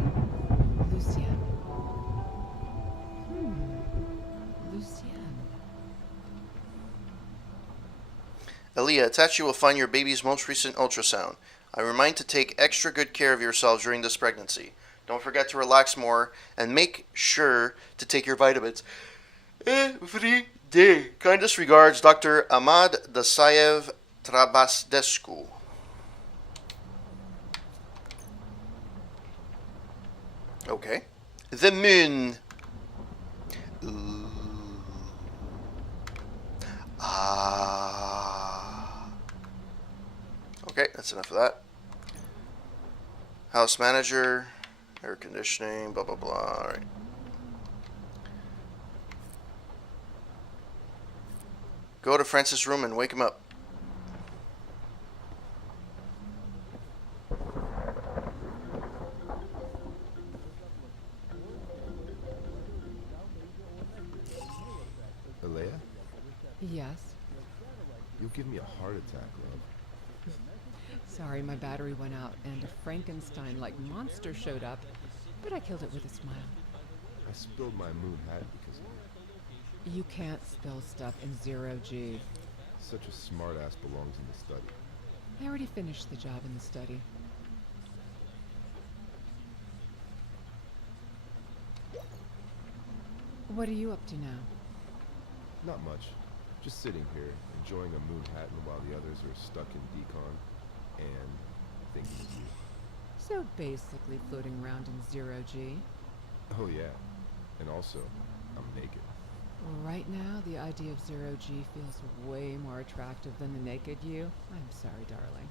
Lucienne. Lucienne. ELEA, attached you will find your baby's most recent ultrasound. I remind to take extra good care of yourselves during this pregnancy. Don't forget to relax more and make sure to take your vitamins every day. Kindest regards, Dr. Ahmad Dasayev Trabasdescu. Okay. The moon. Ooh. Ah. Okay, that's enough of that. House manager, air conditioning, blah, blah, blah. All right. Go to Francis' room and wake him up. ELEA? Yes. You'll give me a heart attack, love. Sorry, my battery went out and a Frankenstein-like monster showed up, but I killed it with a smile. I spilled my moon hat because of you. You can't spill stuff in zero-G. Such a smartass belongs in the study. I already finished the job in the study. What are you up to now? Not much. Just sitting here, enjoying a moon hat while the others are stuck in decon and thinking of you. So basically floating around in zero-G. Oh yeah. And also, I'm naked. Right now, the idea of zero-G feels way more attractive than the naked you. I'm sorry, darling.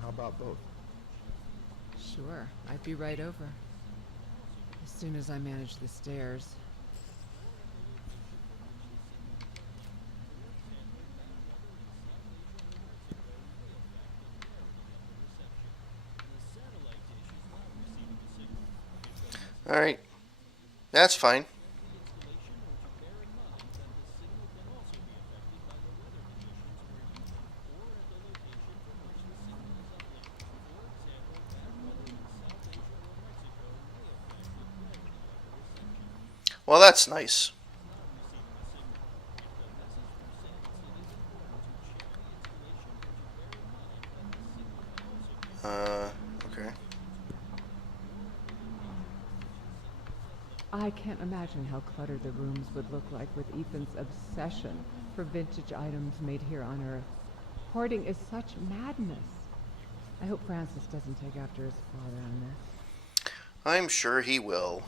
How about both? Sure, I'd be right over. As soon as I manage the stairs. All right. That's fine. Well, that's nice. Okay. I can't imagine how cluttered the rooms would look like with Ethan's obsession for vintage items made here on Earth. Hoarding is such madness. I hope Francis doesn't take after his father on this. I'm sure he will.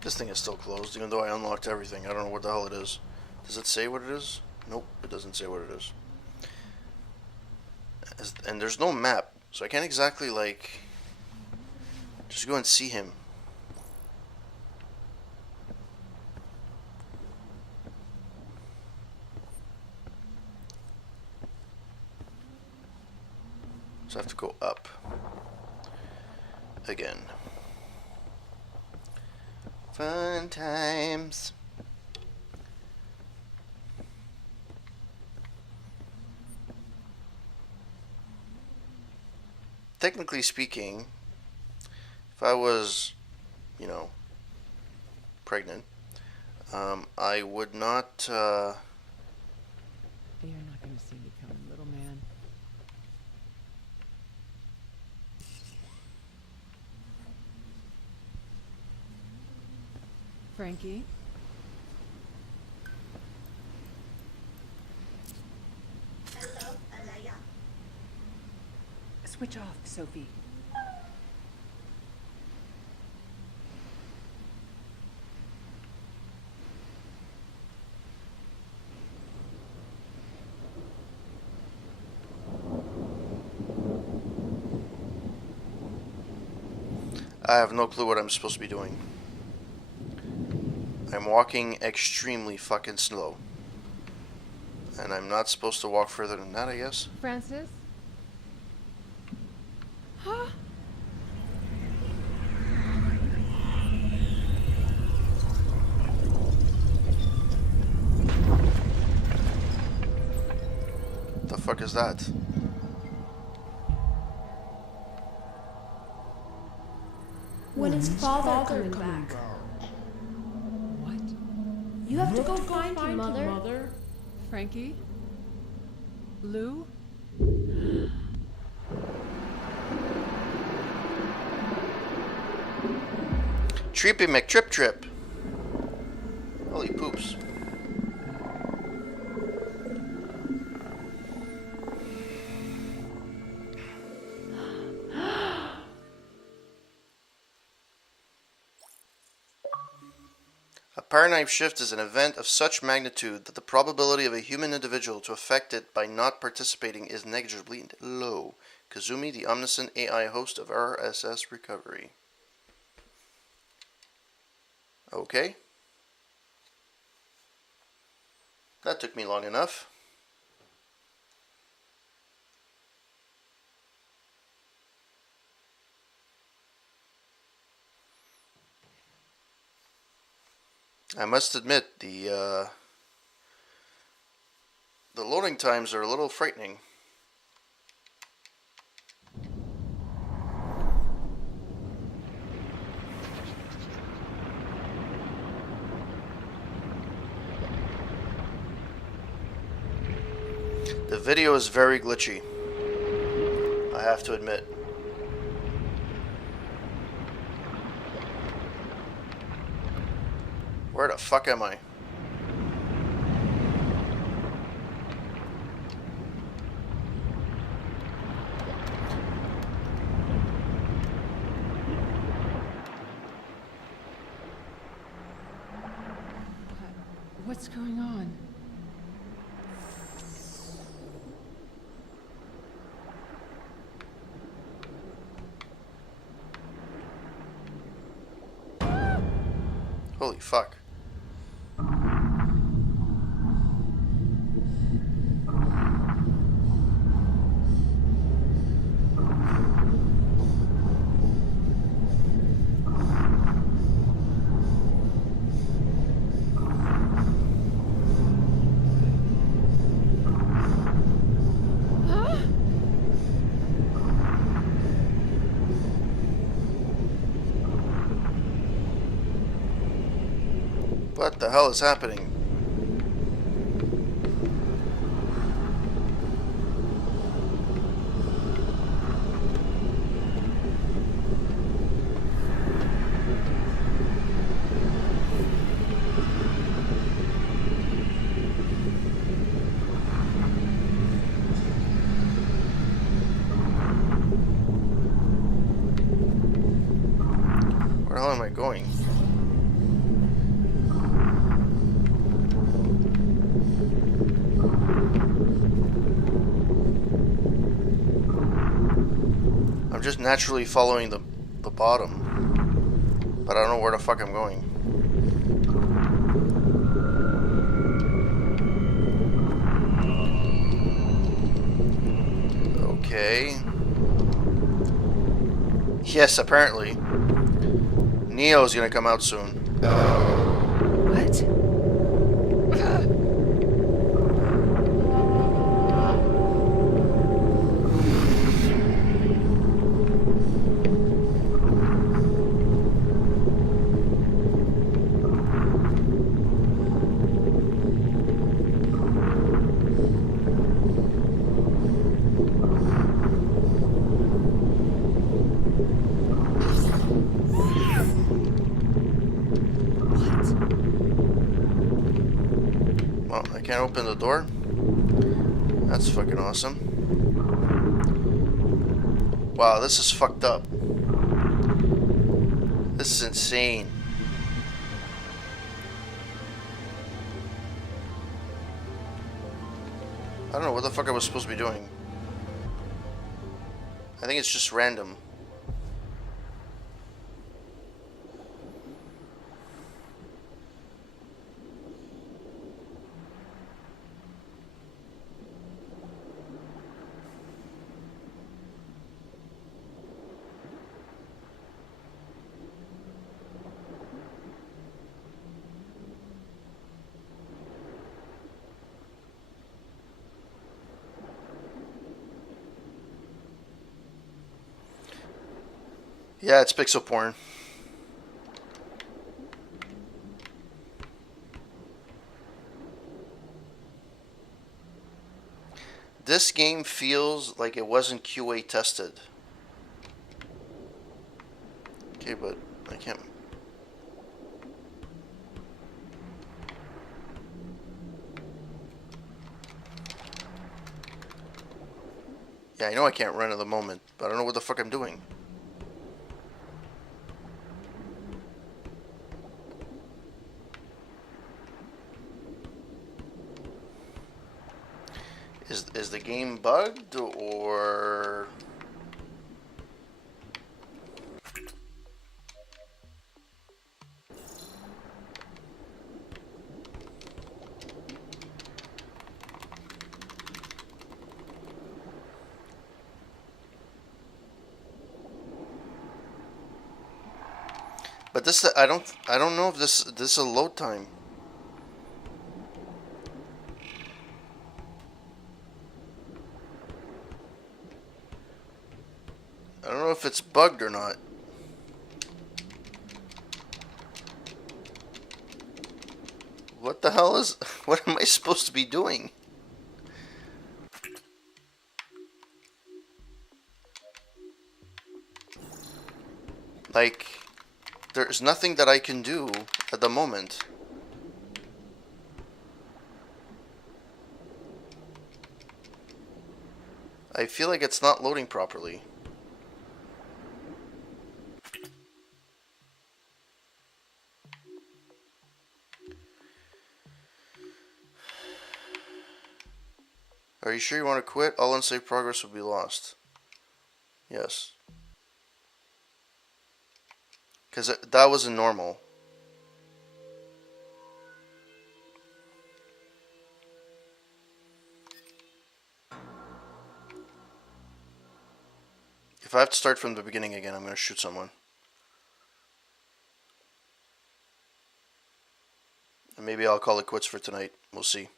This thing is still closed, even though I unlocked everything. I don't know what the hell it is. Does it say what it is? Nope, it doesn't say what it is. And there's no map, so I can't exactly, like, just go and see him. So I have to go up again. Fun times. Technically speaking, if I was, pregnant, I would not, You're not going to see me coming, little man. Frankie? Hello, ELEA. Switch off, Sophie. I have no clue what I'm supposed to be doing. I'm walking extremely fucking slow. And I'm not supposed to walk further than that, I guess. Francis? Huh? The fuck is that? when his father coming back. What? You have to go find him, Mother. Mother? Frankie? Lou? Trippy McTrip Trip. Holy poops. A paradigm shift is an event of such magnitude that the probability of a human individual to affect it by not participating is negligibly low. Kazumi, the omniscient AI host of RSS Recovery. Okay. That took me long enough. I must admit, the loading times are a little frightening. The video is very glitchy, I have to admit. Where the fuck am I? What's going on? Holy fuck. What the hell is happening? Where the hell am I going? I'm just naturally following the bottom, but I don't know where the fuck I'm going. Okay. Yes, apparently. Neo's gonna come out soon. What? Well, I can't open the door. That's fucking awesome. Wow, this is fucked up. This is insane. I don't know what the fuck I was supposed to be doing. I think it's just random. Yeah, it's pixel porn. This game feels like it wasn't QA tested. Okay, but I can't. Yeah, I know I can't run at the moment, but I don't know what the fuck I'm doing. Is the game bugged or? But this I don't know if this is a load time. I don't know if it's bugged or not. What the hell is... What am I supposed to be doing? Like, there's nothing that I can do at the moment. I feel like it's not loading properly. Are you sure you want to quit? All unsaved progress will be lost. Yes. Because that wasn't normal. If I have to start from the beginning again, I'm going to shoot someone. And maybe I'll call it quits for tonight. We'll see.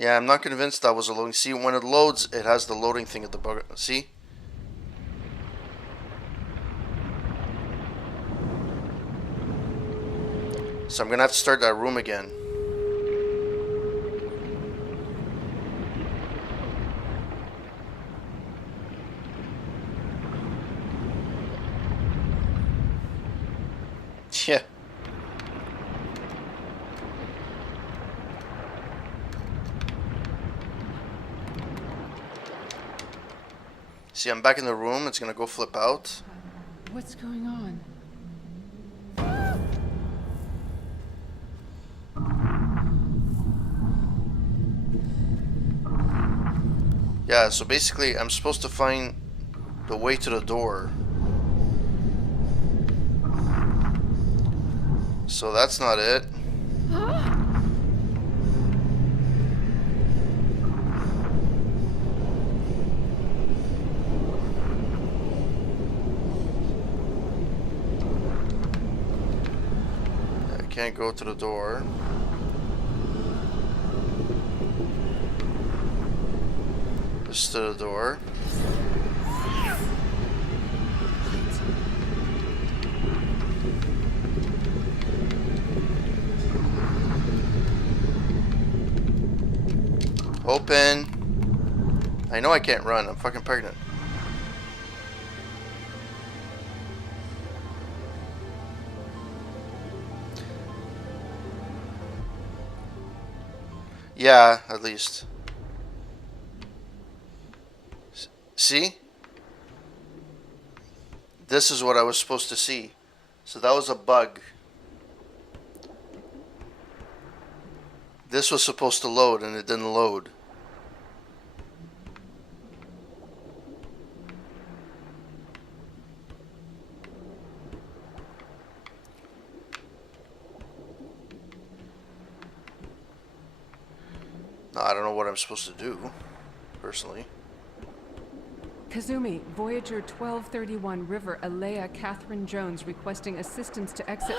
Yeah, I'm not convinced that was a loading. See, when it loads, it has the loading thing at the bug. See? So I'm going to have to start that room again. Yeah. See, I'm back in the room. It's going to go flip out. What's going on? Yeah, so basically I'm supposed to find the way to the door. So that's not it. I can't go to the door. This to the door. Open. I know I can't run. I'm fucking pregnant. Yeah, at least. See? This is what I was supposed to see. So that was a bug. This was supposed to load and it didn't load. Now, I don't know what I'm supposed to do, personally. Kazumi, Voyager 1231 River, ELEA Catherine Jones requesting assistance to exit.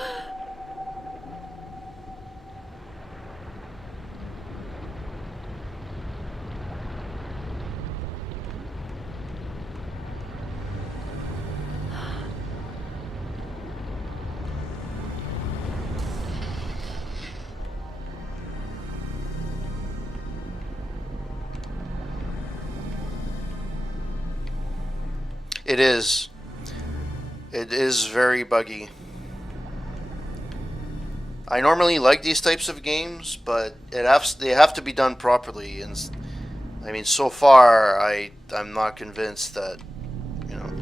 It is. It is very buggy. I normally like these types of games, but they have to be done properly. And I mean, so far, I'm not convinced that, you know.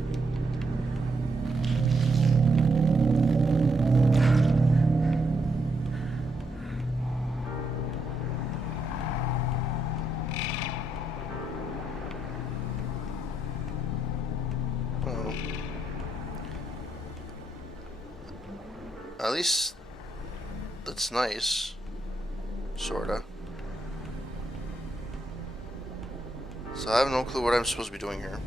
Well, at least that's nice, sorta. So I have no clue what I'm supposed to be doing here.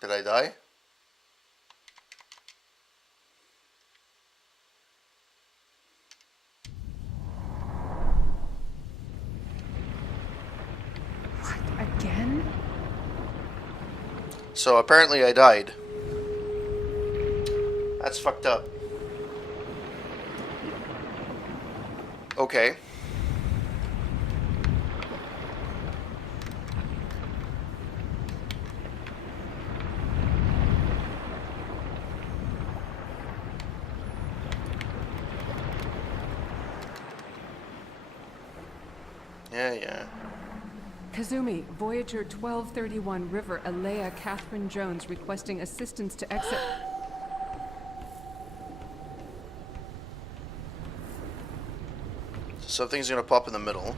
Did I die? Again? So apparently I died. That's fucked up. Okay. Yeah. Kazumi, Voyager 1231 River, ELEA Catherine Jones requesting assistance to exit. Something's gonna pop in the middle.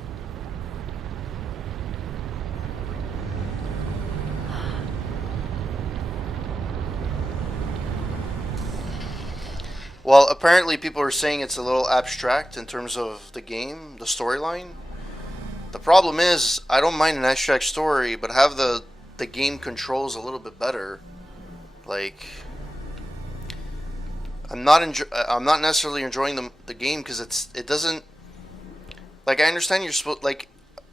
Well, apparently people are saying it's a little abstract in terms of the game, the storyline. The problem is, I don't mind an abstract story, but have the game controls a little bit better. Like, I'm not necessarily enjoying the game because it doesn't. Like, I understand you're supposed, like,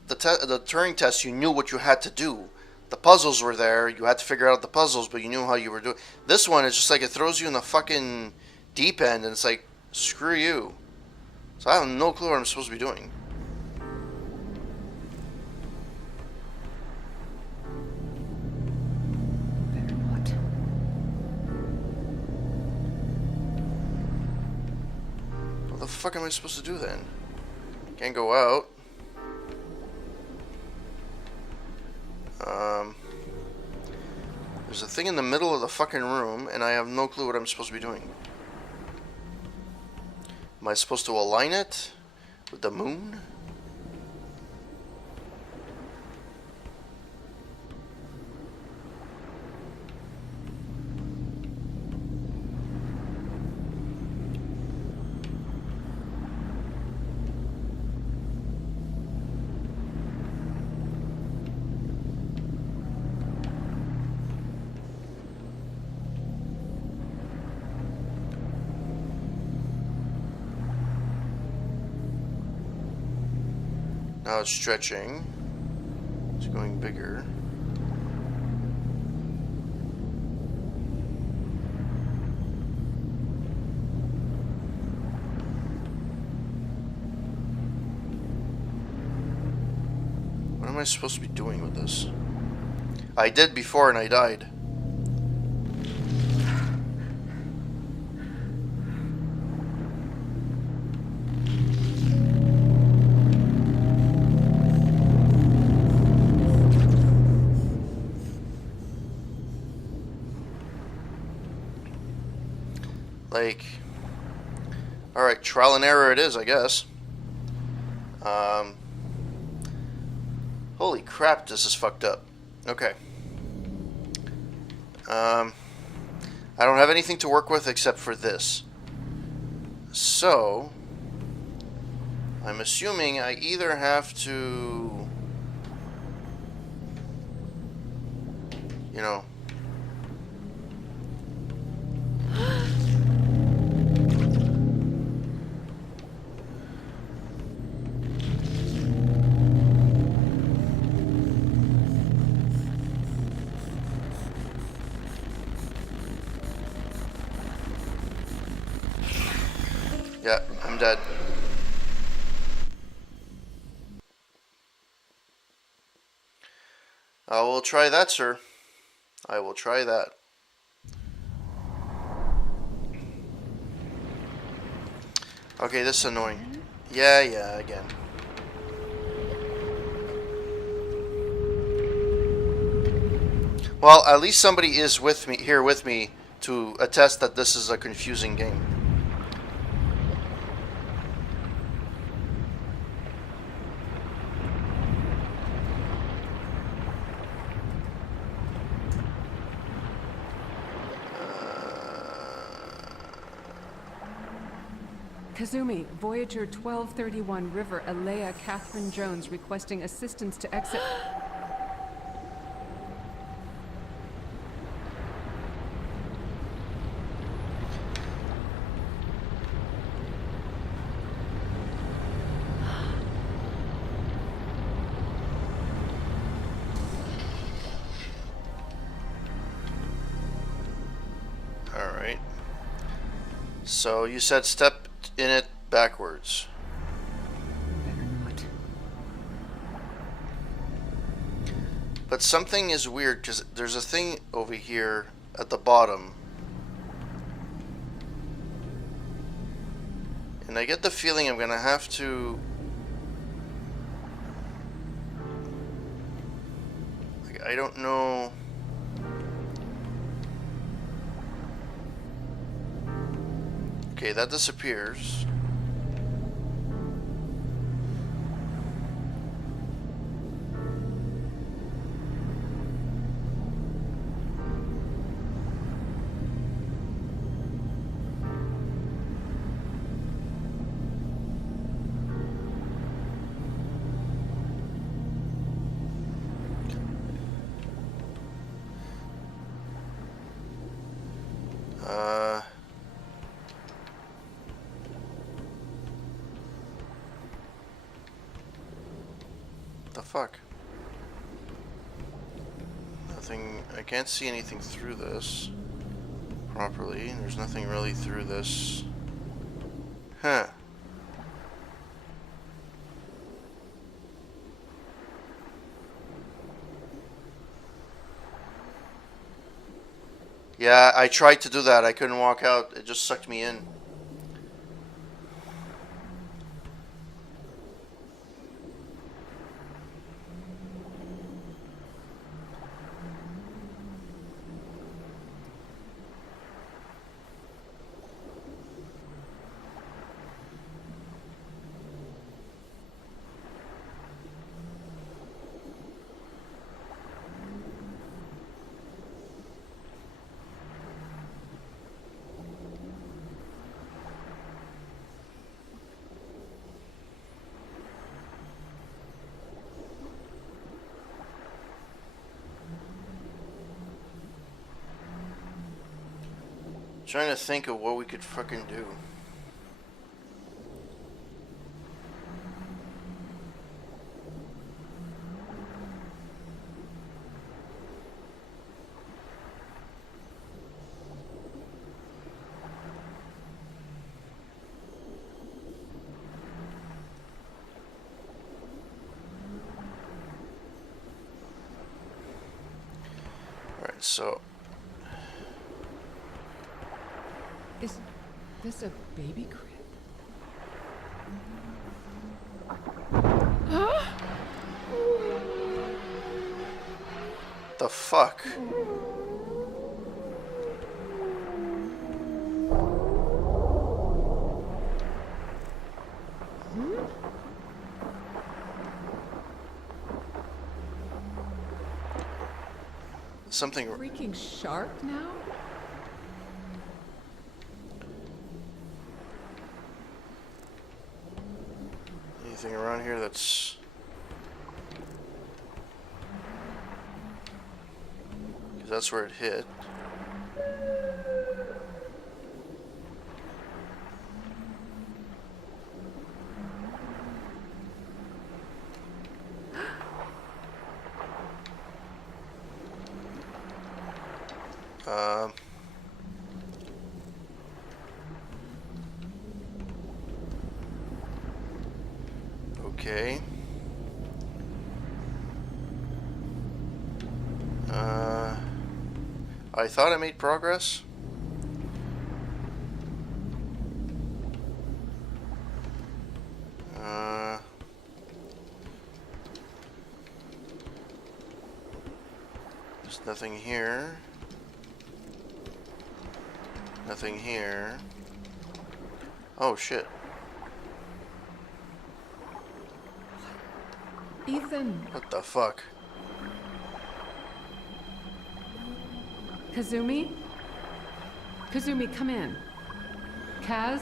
the Turing test, you knew what you had to do. The puzzles were there, you had to figure out the puzzles, but you knew how you were doing. This one is just like it throws you in the fucking deep end, and it's like, screw you. So I have no clue what I'm supposed to be doing. Better not. What the fuck am I supposed to do then? Can't go out. There's a thing in the middle of the fucking room, and I have no clue what I'm supposed to be doing. Am I supposed to align it with the moon? Now it's stretching. It's going bigger. What am I supposed to be doing with this? I did before and I died. Like, alright, trial and error it is, I guess. Holy crap, this is fucked up. Okay. I don't have anything to work with except for this. So, I'm assuming I either have to, you know, dead. I will try that, sir. I will try that. Okay, this is annoying. Yeah, again. Well, at least somebody is with me here with me to attest that this is a confusing game. Kazumi, Voyager 1231 River, ELEA Catherine Jones requesting assistance to exit. Alright. So you said step in it backwards. Better not. But something is weird because there's a thing over here at the bottom. And I get the feeling I'm gonna have to... Like, I don't know... Okay, that disappears. The fuck? Nothing. I can't see anything through this properly. There's nothing really through this. Huh. Yeah, I tried to do that. I couldn't walk out. It just sucked me in. Trying to think of what we could fucking do. Alright, so Is this a baby crib? the fuck? Something. Freaking shark now? Anything around here that's... Because that's where it hit. Um... Okay. I thought I made progress. There's nothing here. Nothing here. Oh shit. Ethan. What the fuck? Kazumi? Kazumi, come in. Kaz?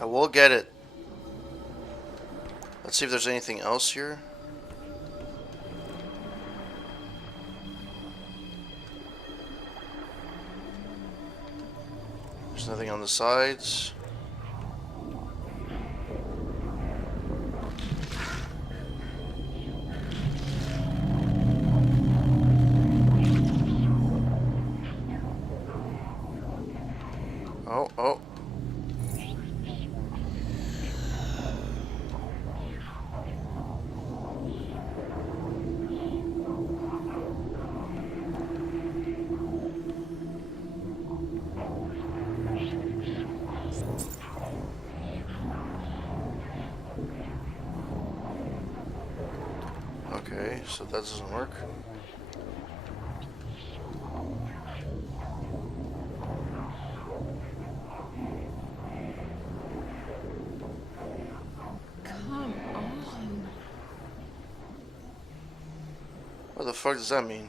I will get it. Let's see if there's anything else here. There's nothing on the sides. Oh, oh. Okay, so that doesn't work. Come on. What the fuck does that mean?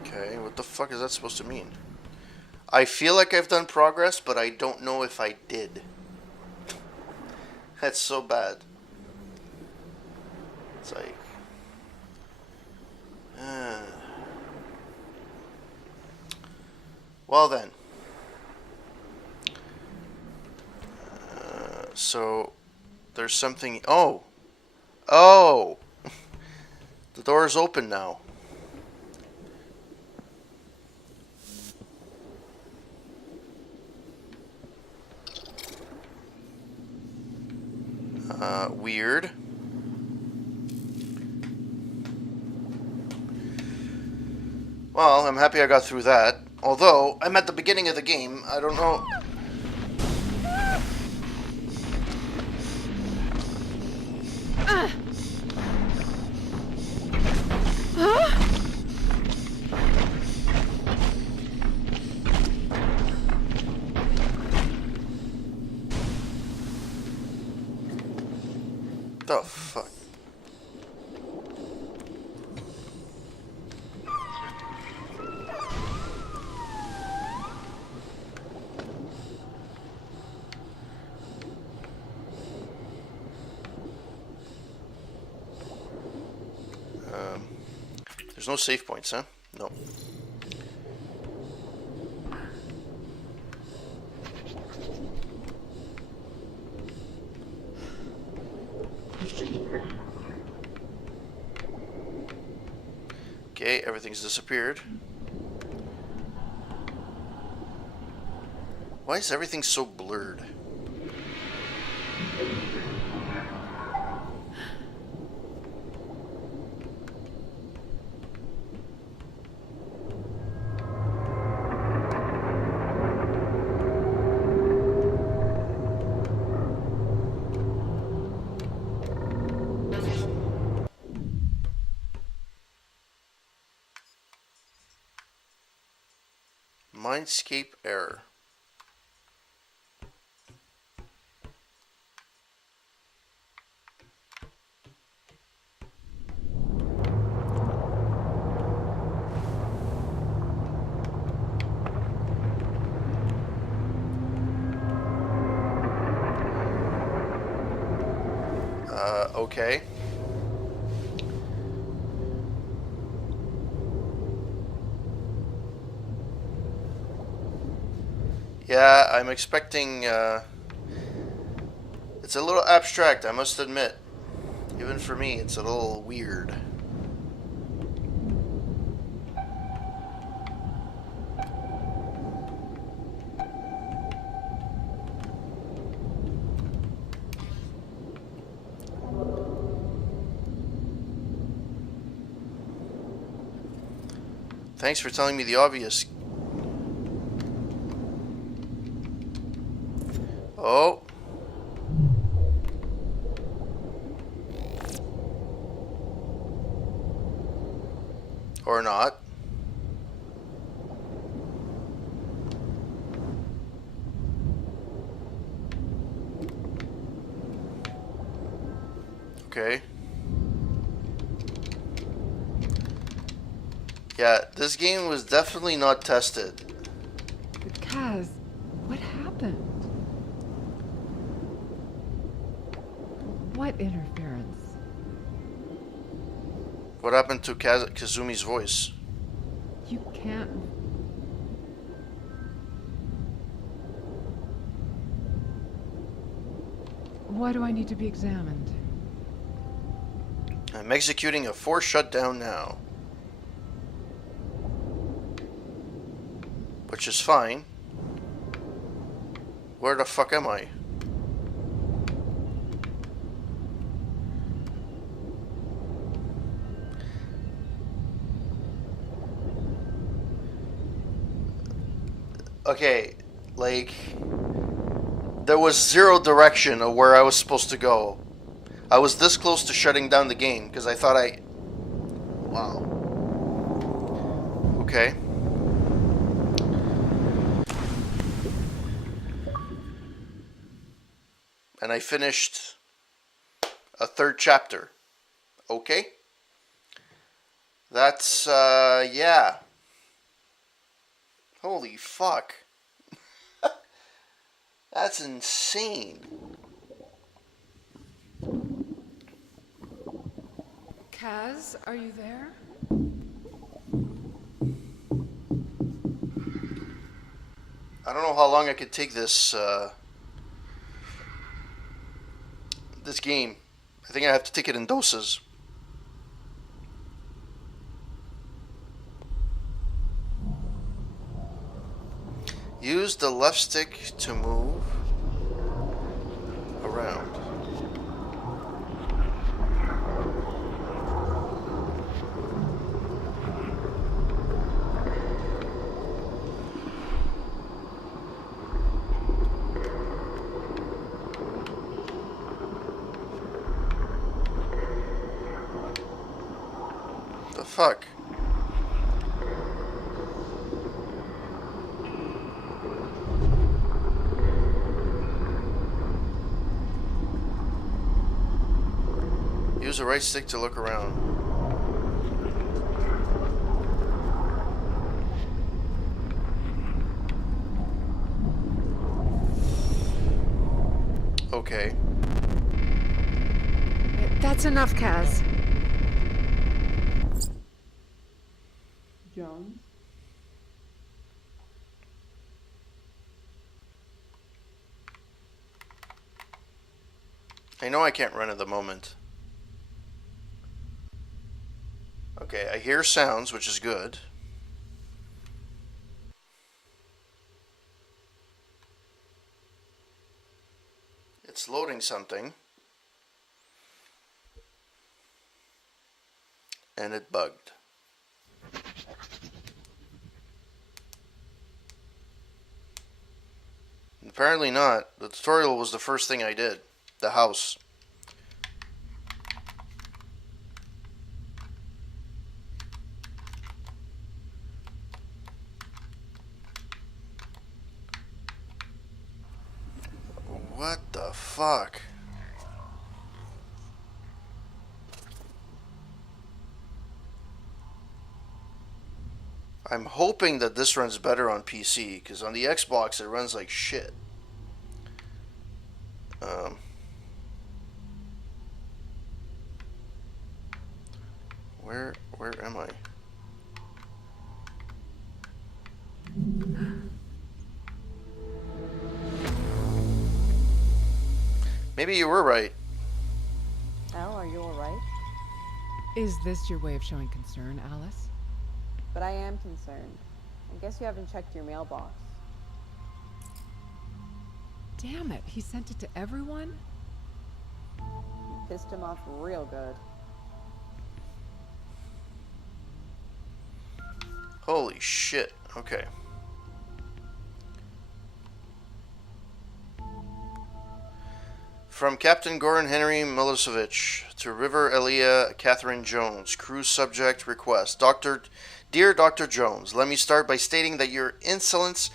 Okay, what the fuck is that supposed to mean? I feel like I've done progress, but I don't know if I did. That's so bad. It's like... Well then. So, there's something... Oh! Oh! The door is open now. Weird. Well, I'm happy I got through that. Although, I'm at the beginning of the game. I don't know... The fuck? There's no save points, huh? No. Okay, everything's disappeared. Why is everything so blurred? Mindscape error. Okay. Yeah, I'm expecting, it's a little abstract, I must admit. Even for me, it's a little weird. Thanks for telling me the obvious. Oh. Or not. Okay. Yeah, this game was definitely not tested. But Kaz, what happened? What interference? What happened to Kazumi's voice? You can't... Why do I need to be examined? I'm executing a forced shutdown now. Which is fine. Where the fuck am I? Okay, like, there was zero direction of where I was supposed to go. I was this close to shutting down the game because I thought I... Wow. Okay. And I finished a third chapter. Okay. That's, yeah. Holy fuck. That's insane. Kaz, are you there? I don't know how long I could take this, this game. I think I have to take it in doses. Use the left stick to move around. The fuck? Use the right stick to look around. Okay. That's enough, Kaz. Jones? I know I can't run at the moment. Okay, I hear sounds, which is good. It's loading something. And it bugged. Apparently not. The tutorial was the first thing I did. The house. What the fuck? I'm hoping that this runs better on PC, because on the Xbox it runs like shit. Where am I? Maybe you were right. Al, are you alright? Is this your way of showing concern, Alice? But I am concerned. I guess you haven't checked your mailbox. Damn it, he sent it to everyone? You pissed him off real good. Holy shit. Okay. From Captain Goran Henry Milosevic to River ELEA Catherine Jones, crew subject request. Dear Dr. Jones, let me start by stating that your insolence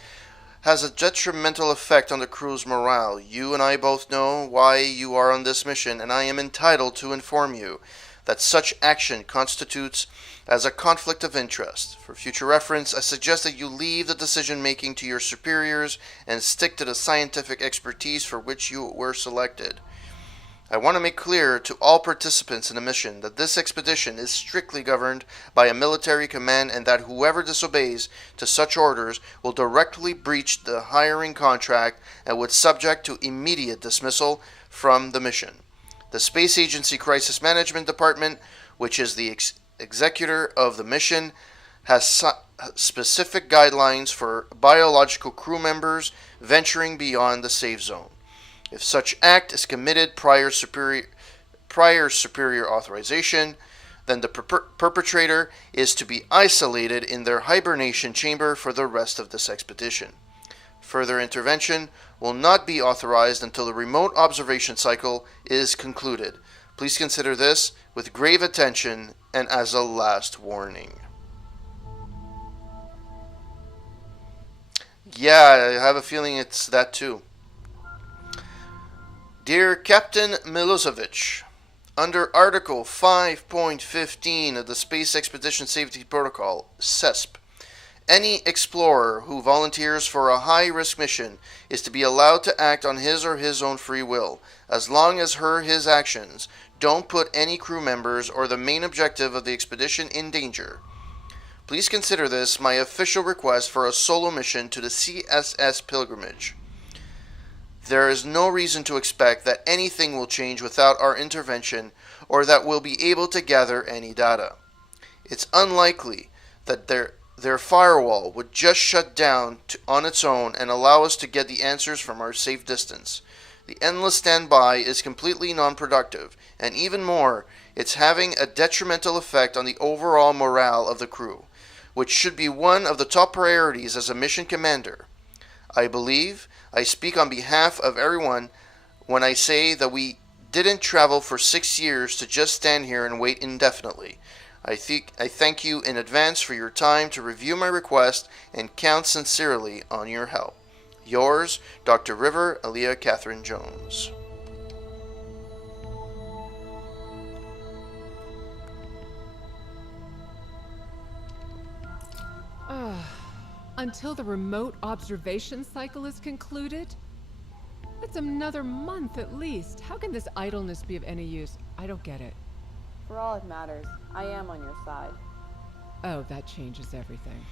has a detrimental effect on the crew's morale. You and I both know why you are on this mission, and I am entitled to inform you that such action constitutes as a conflict of interest. For future reference, I suggest that you leave the decision making to your superiors and stick to the scientific expertise for which you were selected. I want to make clear to all participants in the mission that this expedition is strictly governed by a military command and that whoever disobeys to such orders will directly breach the hiring contract and would subject to immediate dismissal from the mission. The Space Agency Crisis Management Department, which is the executor of the mission, has specific guidelines for biological crew members venturing beyond the safe zone. If such act is committed prior superior authorization, then the perpetrator is to be isolated in their hibernation chamber for the rest of this expedition. Further intervention will not be authorized until the remote observation cycle is concluded. Please consider this with grave attention and as a last warning. Yeah, I have a feeling it's that too. Dear Captain Milosevic, under Article 5.15 of the Space Expedition Safety Protocol, CESP, any explorer who volunteers for a high-risk mission is to be allowed to act on his or his own free will, as long as his actions don't put any crew members or the main objective of the expedition in danger. Please consider this my official request for a solo mission to the CSS Pilgrimage. There is no reason to expect that anything will change without our intervention or that we'll be able to gather any data. It's unlikely that their firewall would just shut down on its own and allow us to get the answers from our safe distance. The endless standby is completely non-productive, and even more, it's having a detrimental effect on the overall morale of the crew, which should be one of the top priorities as a mission commander. I believe I speak on behalf of everyone when I say that we didn't travel for 6 years to just stand here and wait indefinitely. I thank you in advance for your time to review my request and count sincerely on your help. Yours, Dr. River ELEA Catherine Jones. Until the remote observation cycle is concluded? That's another month at least. How can this idleness be of any use? I don't get it. For all it matters, I am on your side. Oh, that changes everything.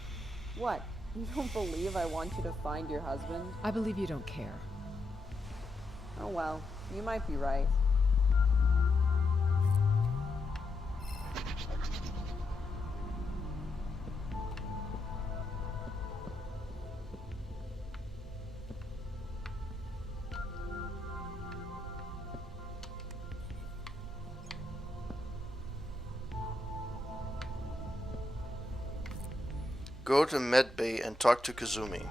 What? You don't believe I want you to find your husband? I believe you don't care. Oh well, you might be right. Go to Medbay and talk to Kazumi.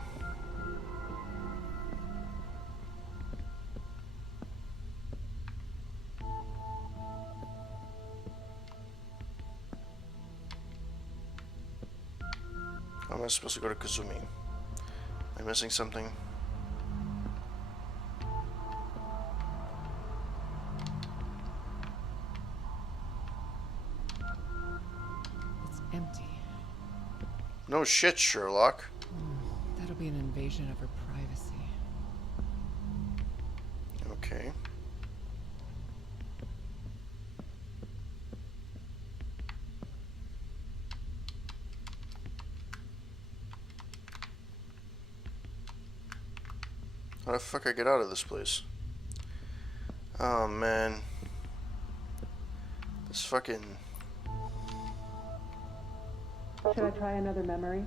How am I supposed to go to Kazumi? Am I missing something? It's empty. No shit, Sherlock. That'll be an invasion of her privacy. Okay. How the fuck I get out of this place? Oh man. This fucking... Should I try another memory?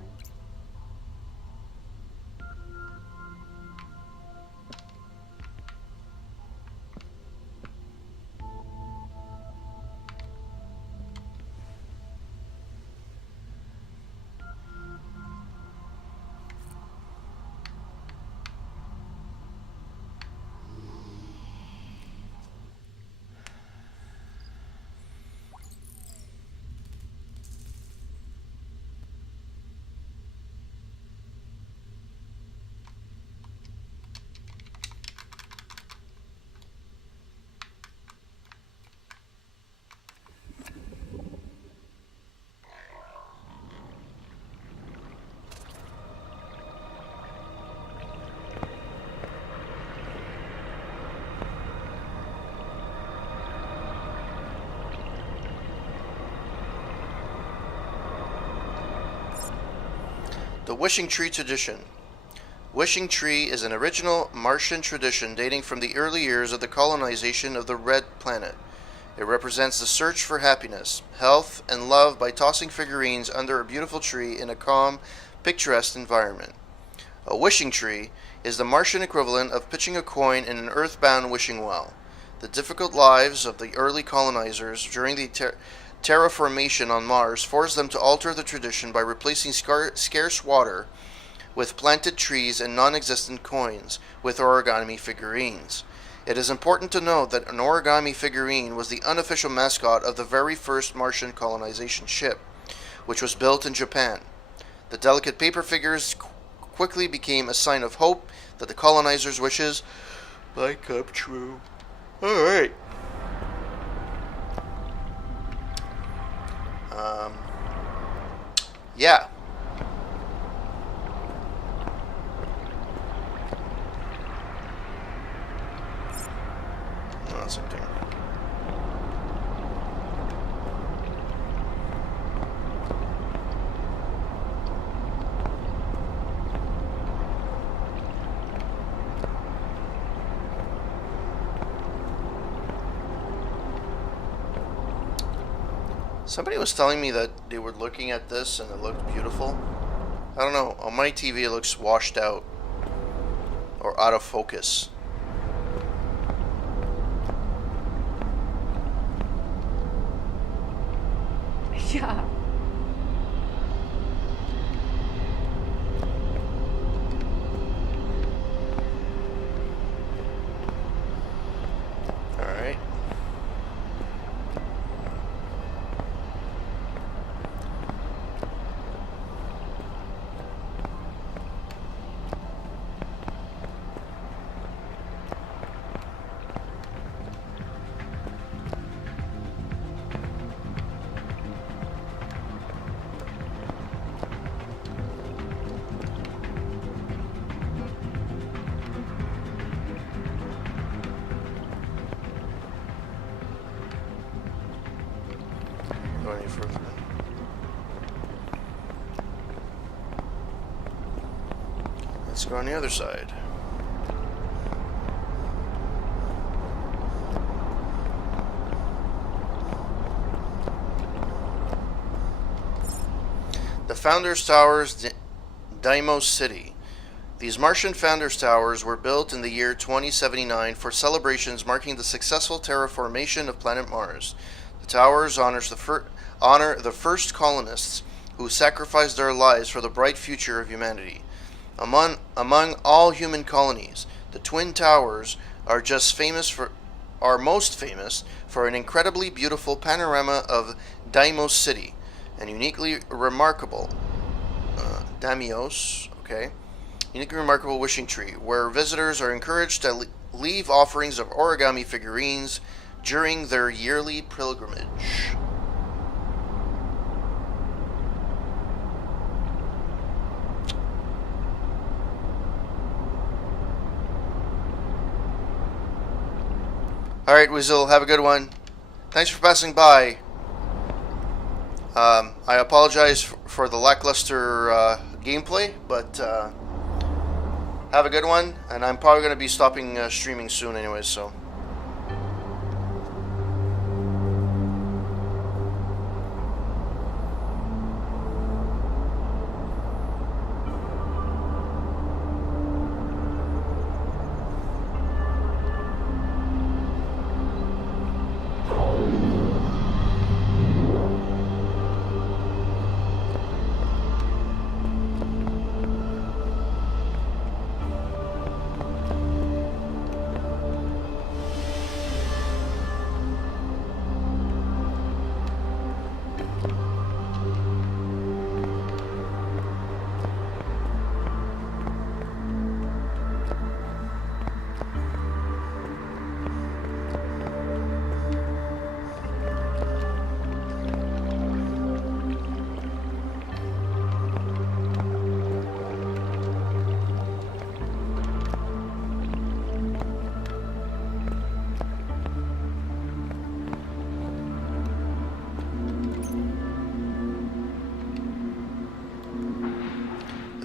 The Wishing Tree Tradition. Wishing Tree is an original Martian tradition dating from the early years of the colonization of the Red Planet. It represents the search for happiness, health, and love by tossing figurines under a beautiful tree in a calm, picturesque environment. A wishing tree is the Martian equivalent of pitching a coin in an earthbound wishing well. The difficult lives of the early colonizers during the terraformation on Mars forced them to alter the tradition by replacing scarce water with planted trees and non-existent coins with origami figurines. It is important to note that an origami figurine was the unofficial mascot of the very first Martian colonization ship, which was built in Japan. The delicate paper figures quickly became a sign of hope that the colonizers' wishes might come true. Alright. Yeah. No, that's okay. Somebody was telling me that they were looking at this and it looked beautiful. I don't know. On my TV it looks washed out or out of focus. Yeah. Alright. Go any further. Let's go on the other side. The Founders Towers, Deimos City. These Martian Founders Towers were built in the year 2079 for celebrations marking the successful terraformation of planet Mars. The towers honor the first colonists who sacrificed their lives for the bright future of humanity. Among all human colonies, the Twin Towers are most famous for an incredibly beautiful panorama of Deimos City, and uniquely remarkable uniquely remarkable wishing tree, where visitors are encouraged to leave offerings of origami figurines during their yearly pilgrimage. Alright, Weasel, have a good one. Thanks for passing by. I apologize for the lackluster gameplay, but Have a good one, and I'm probably going to be stopping streaming soon anyways, so.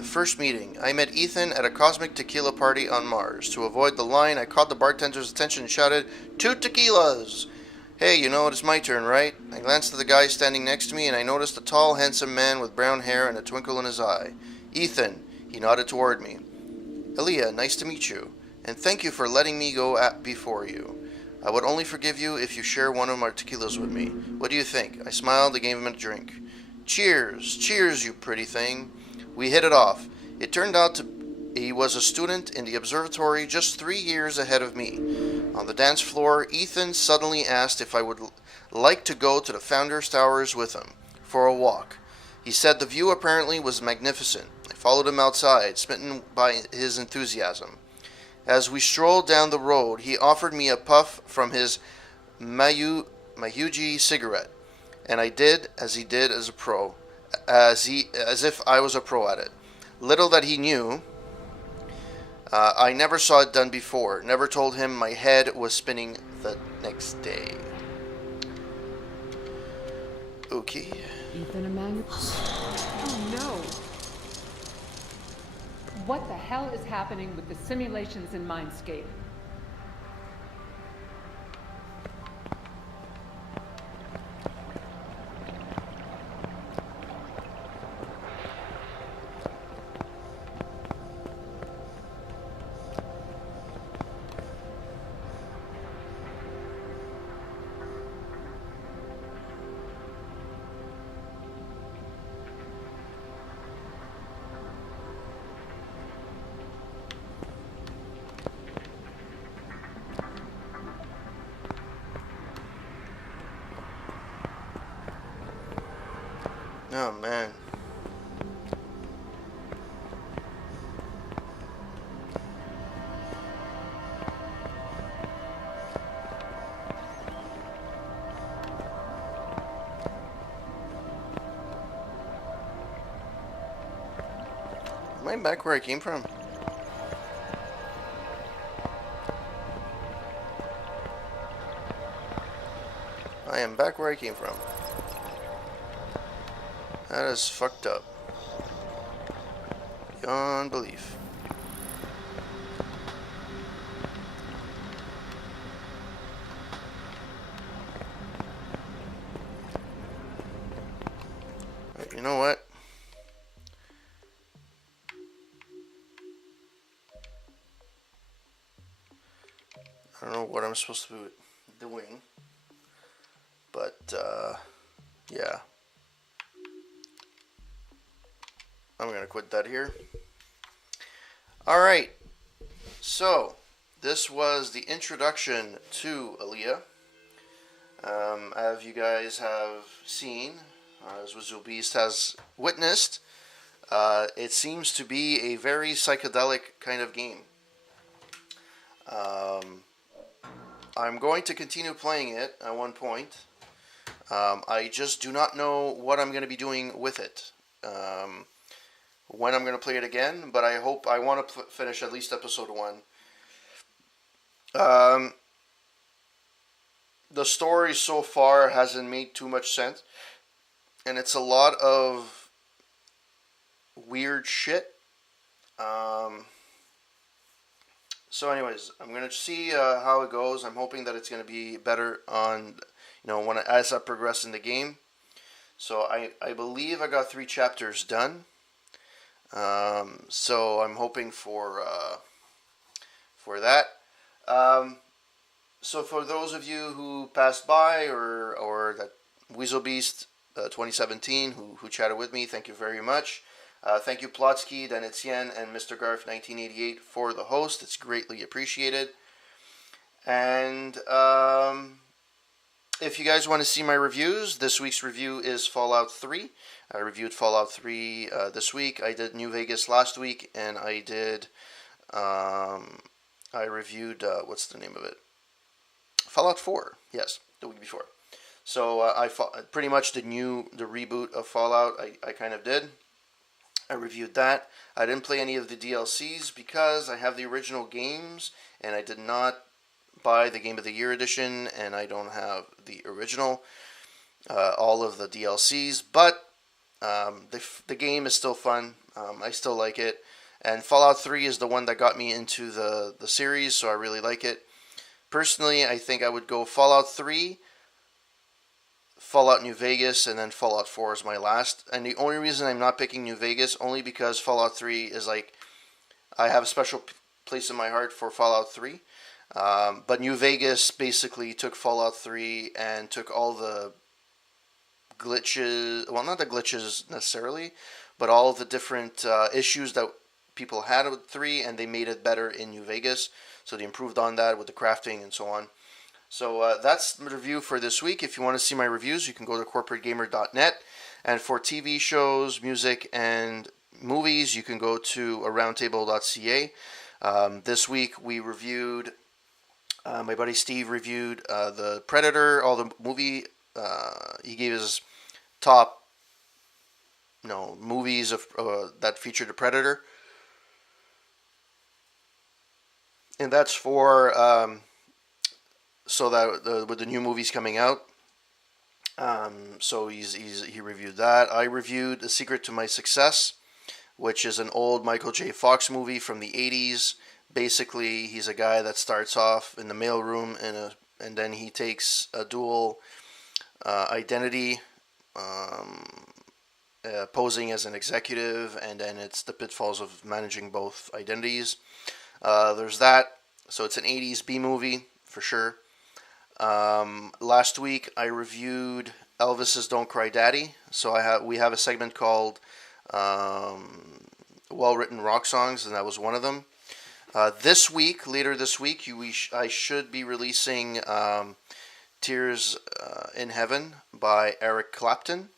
First meeting. I met Ethan at a cosmic tequila party on Mars. To avoid the line, I caught the bartender's attention and shouted, 2 tequilas! Hey, you know, it's my turn, right? I glanced at the guy standing next to me and I noticed a tall, handsome man with brown hair and a twinkle in his eye. Ethan. He nodded toward me. ELEA, nice to meet you. And thank you for letting me go before you. I would only forgive you if you share one of my tequilas with me. What do you think? I smiled and gave him a drink. Cheers! Cheers, you pretty thing! We hit it off. It turned out he was a student in the observatory just 3 years ahead of me. On the dance floor, Ethan suddenly asked if I would like to go to the Founder's Towers with him for a walk. He said the view apparently was magnificent. I followed him outside, smitten by his enthusiasm. As we strolled down the road, he offered me a puff from his Mayuji cigarette, and I did as he did as if I was a pro at it. Little that he knew, I never saw it done before. Never told him my head was spinning the next day. Okay. Ethan Emmanuel. Oh no! What the hell is happening with the simulations in Mindscape? Oh, man. Am I back where I came from? I am back where I came from. That is fucked up. Beyond belief. You know what? I don't know what I'm supposed to be doing. But, yeah. I'm going to quit that here. Alright. So, this was the introduction to ELEA. As you guys have seen, as Wizard Beast has witnessed, it seems to be a very psychedelic kind of game. I'm going to continue playing it at one point. I just do not know what I'm going to be doing with it. When I'm going to play it again, but I want to finish at least episode 1. The story so far hasn't made too much sense, and it's a lot of weird shit. So, anyways, I'm gonna see how it goes. I'm hoping that it's gonna be better on, as I progress in the game. So I believe I got 3 chapters done. So I'm hoping for that. Um, so for those of you who passed by or that Weasel Beast 2017 who chatted with me, thank you very much. Thank you Plotsky, Dan Etienne, and Mr. Garf 1988 for the host. It's greatly appreciated. And if you guys want to see my reviews, this week's review is Fallout 3. I reviewed Fallout 3 this week. I did New Vegas last week, and I reviewed, what's the name of it? Fallout 4, yes, the week before. So pretty much the reboot of Fallout, I kind of did. I reviewed that. I didn't play any of the DLCs because I have the original games, and I did not buy the Game of the Year edition, and I don't have the original, all of the DLCs, but the game is still fun. I still like it. And Fallout 3 is the one that got me into the series, so I really like it. Personally, I think I would go Fallout 3, Fallout New Vegas, and then Fallout 4 is my last. And the only reason I'm not picking New Vegas, only because Fallout 3 is like, I have a special place in my heart for Fallout 3. But New Vegas basically took Fallout 3 and took all the glitches, well, not the glitches necessarily, but all the different issues that people had with 3, and they made it better in New Vegas. So they improved on that with the crafting and so on. So that's the review for this week. If you want to see my reviews, you can go to corporategamer.net. And for TV shows, music, and movies, you can go to aroundtable.ca. This week we reviewed, my buddy Steve reviewed The Predator, all the movie. He gave his top movies of that featured the Predator. And that's for so that with the new movies coming out. So he reviewed that. I reviewed The Secret to My Success, which is an old Michael J. Fox movie from the 80s. Basically, he's a guy that starts off in the mailroom and then he takes a dual identity, posing as an executive, and then it's the pitfalls of managing both identities. There's that. So it's an 80s B movie for sure. Last week I reviewed Elvis's "Don't Cry Daddy." So we have a segment called well-written rock songs, and that was one of them. Later this week, I should be releasing "Tears in Heaven" by Eric Clapton.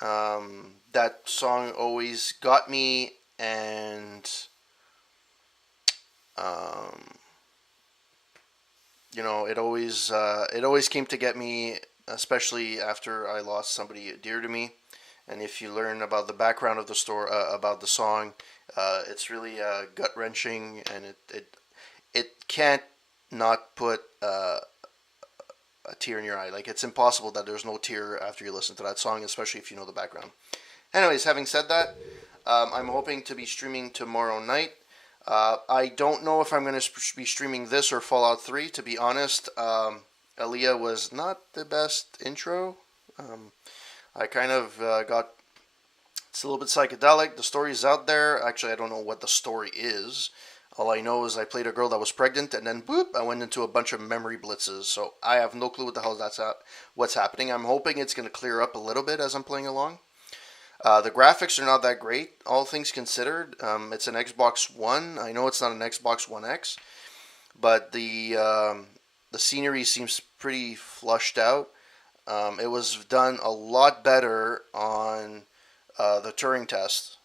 That song always got me, and it always came to get me, especially after I lost somebody dear to me. And if you learn about the background of the story, about the song, it's really gut wrenching, and it can't not put a tear in your eye. Like, it's impossible that there's no tear after you listen to that song, especially if you know the background. Anyways, having said that, I'm hoping to be streaming tomorrow night. I don't know if I'm going to be streaming this or Fallout 3, to be honest. ELEA was not the best intro. I kind of got... It's a little bit psychedelic. The story's out there. Actually, I don't know what the story is. All I know is I played a girl that was pregnant, and then boop, I went into a bunch of memory blitzes. So I have no clue what the hell what's happening. I'm hoping it's going to clear up a little bit as I'm playing along. The graphics are not that great, all things considered. It's an Xbox One. I know it's not an Xbox One X, but the scenery seems pretty flushed out. It was done a lot better on the Turing test,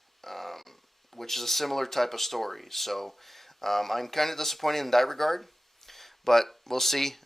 which is a similar type of story. So I'm kind of disappointed in that regard, but we'll see.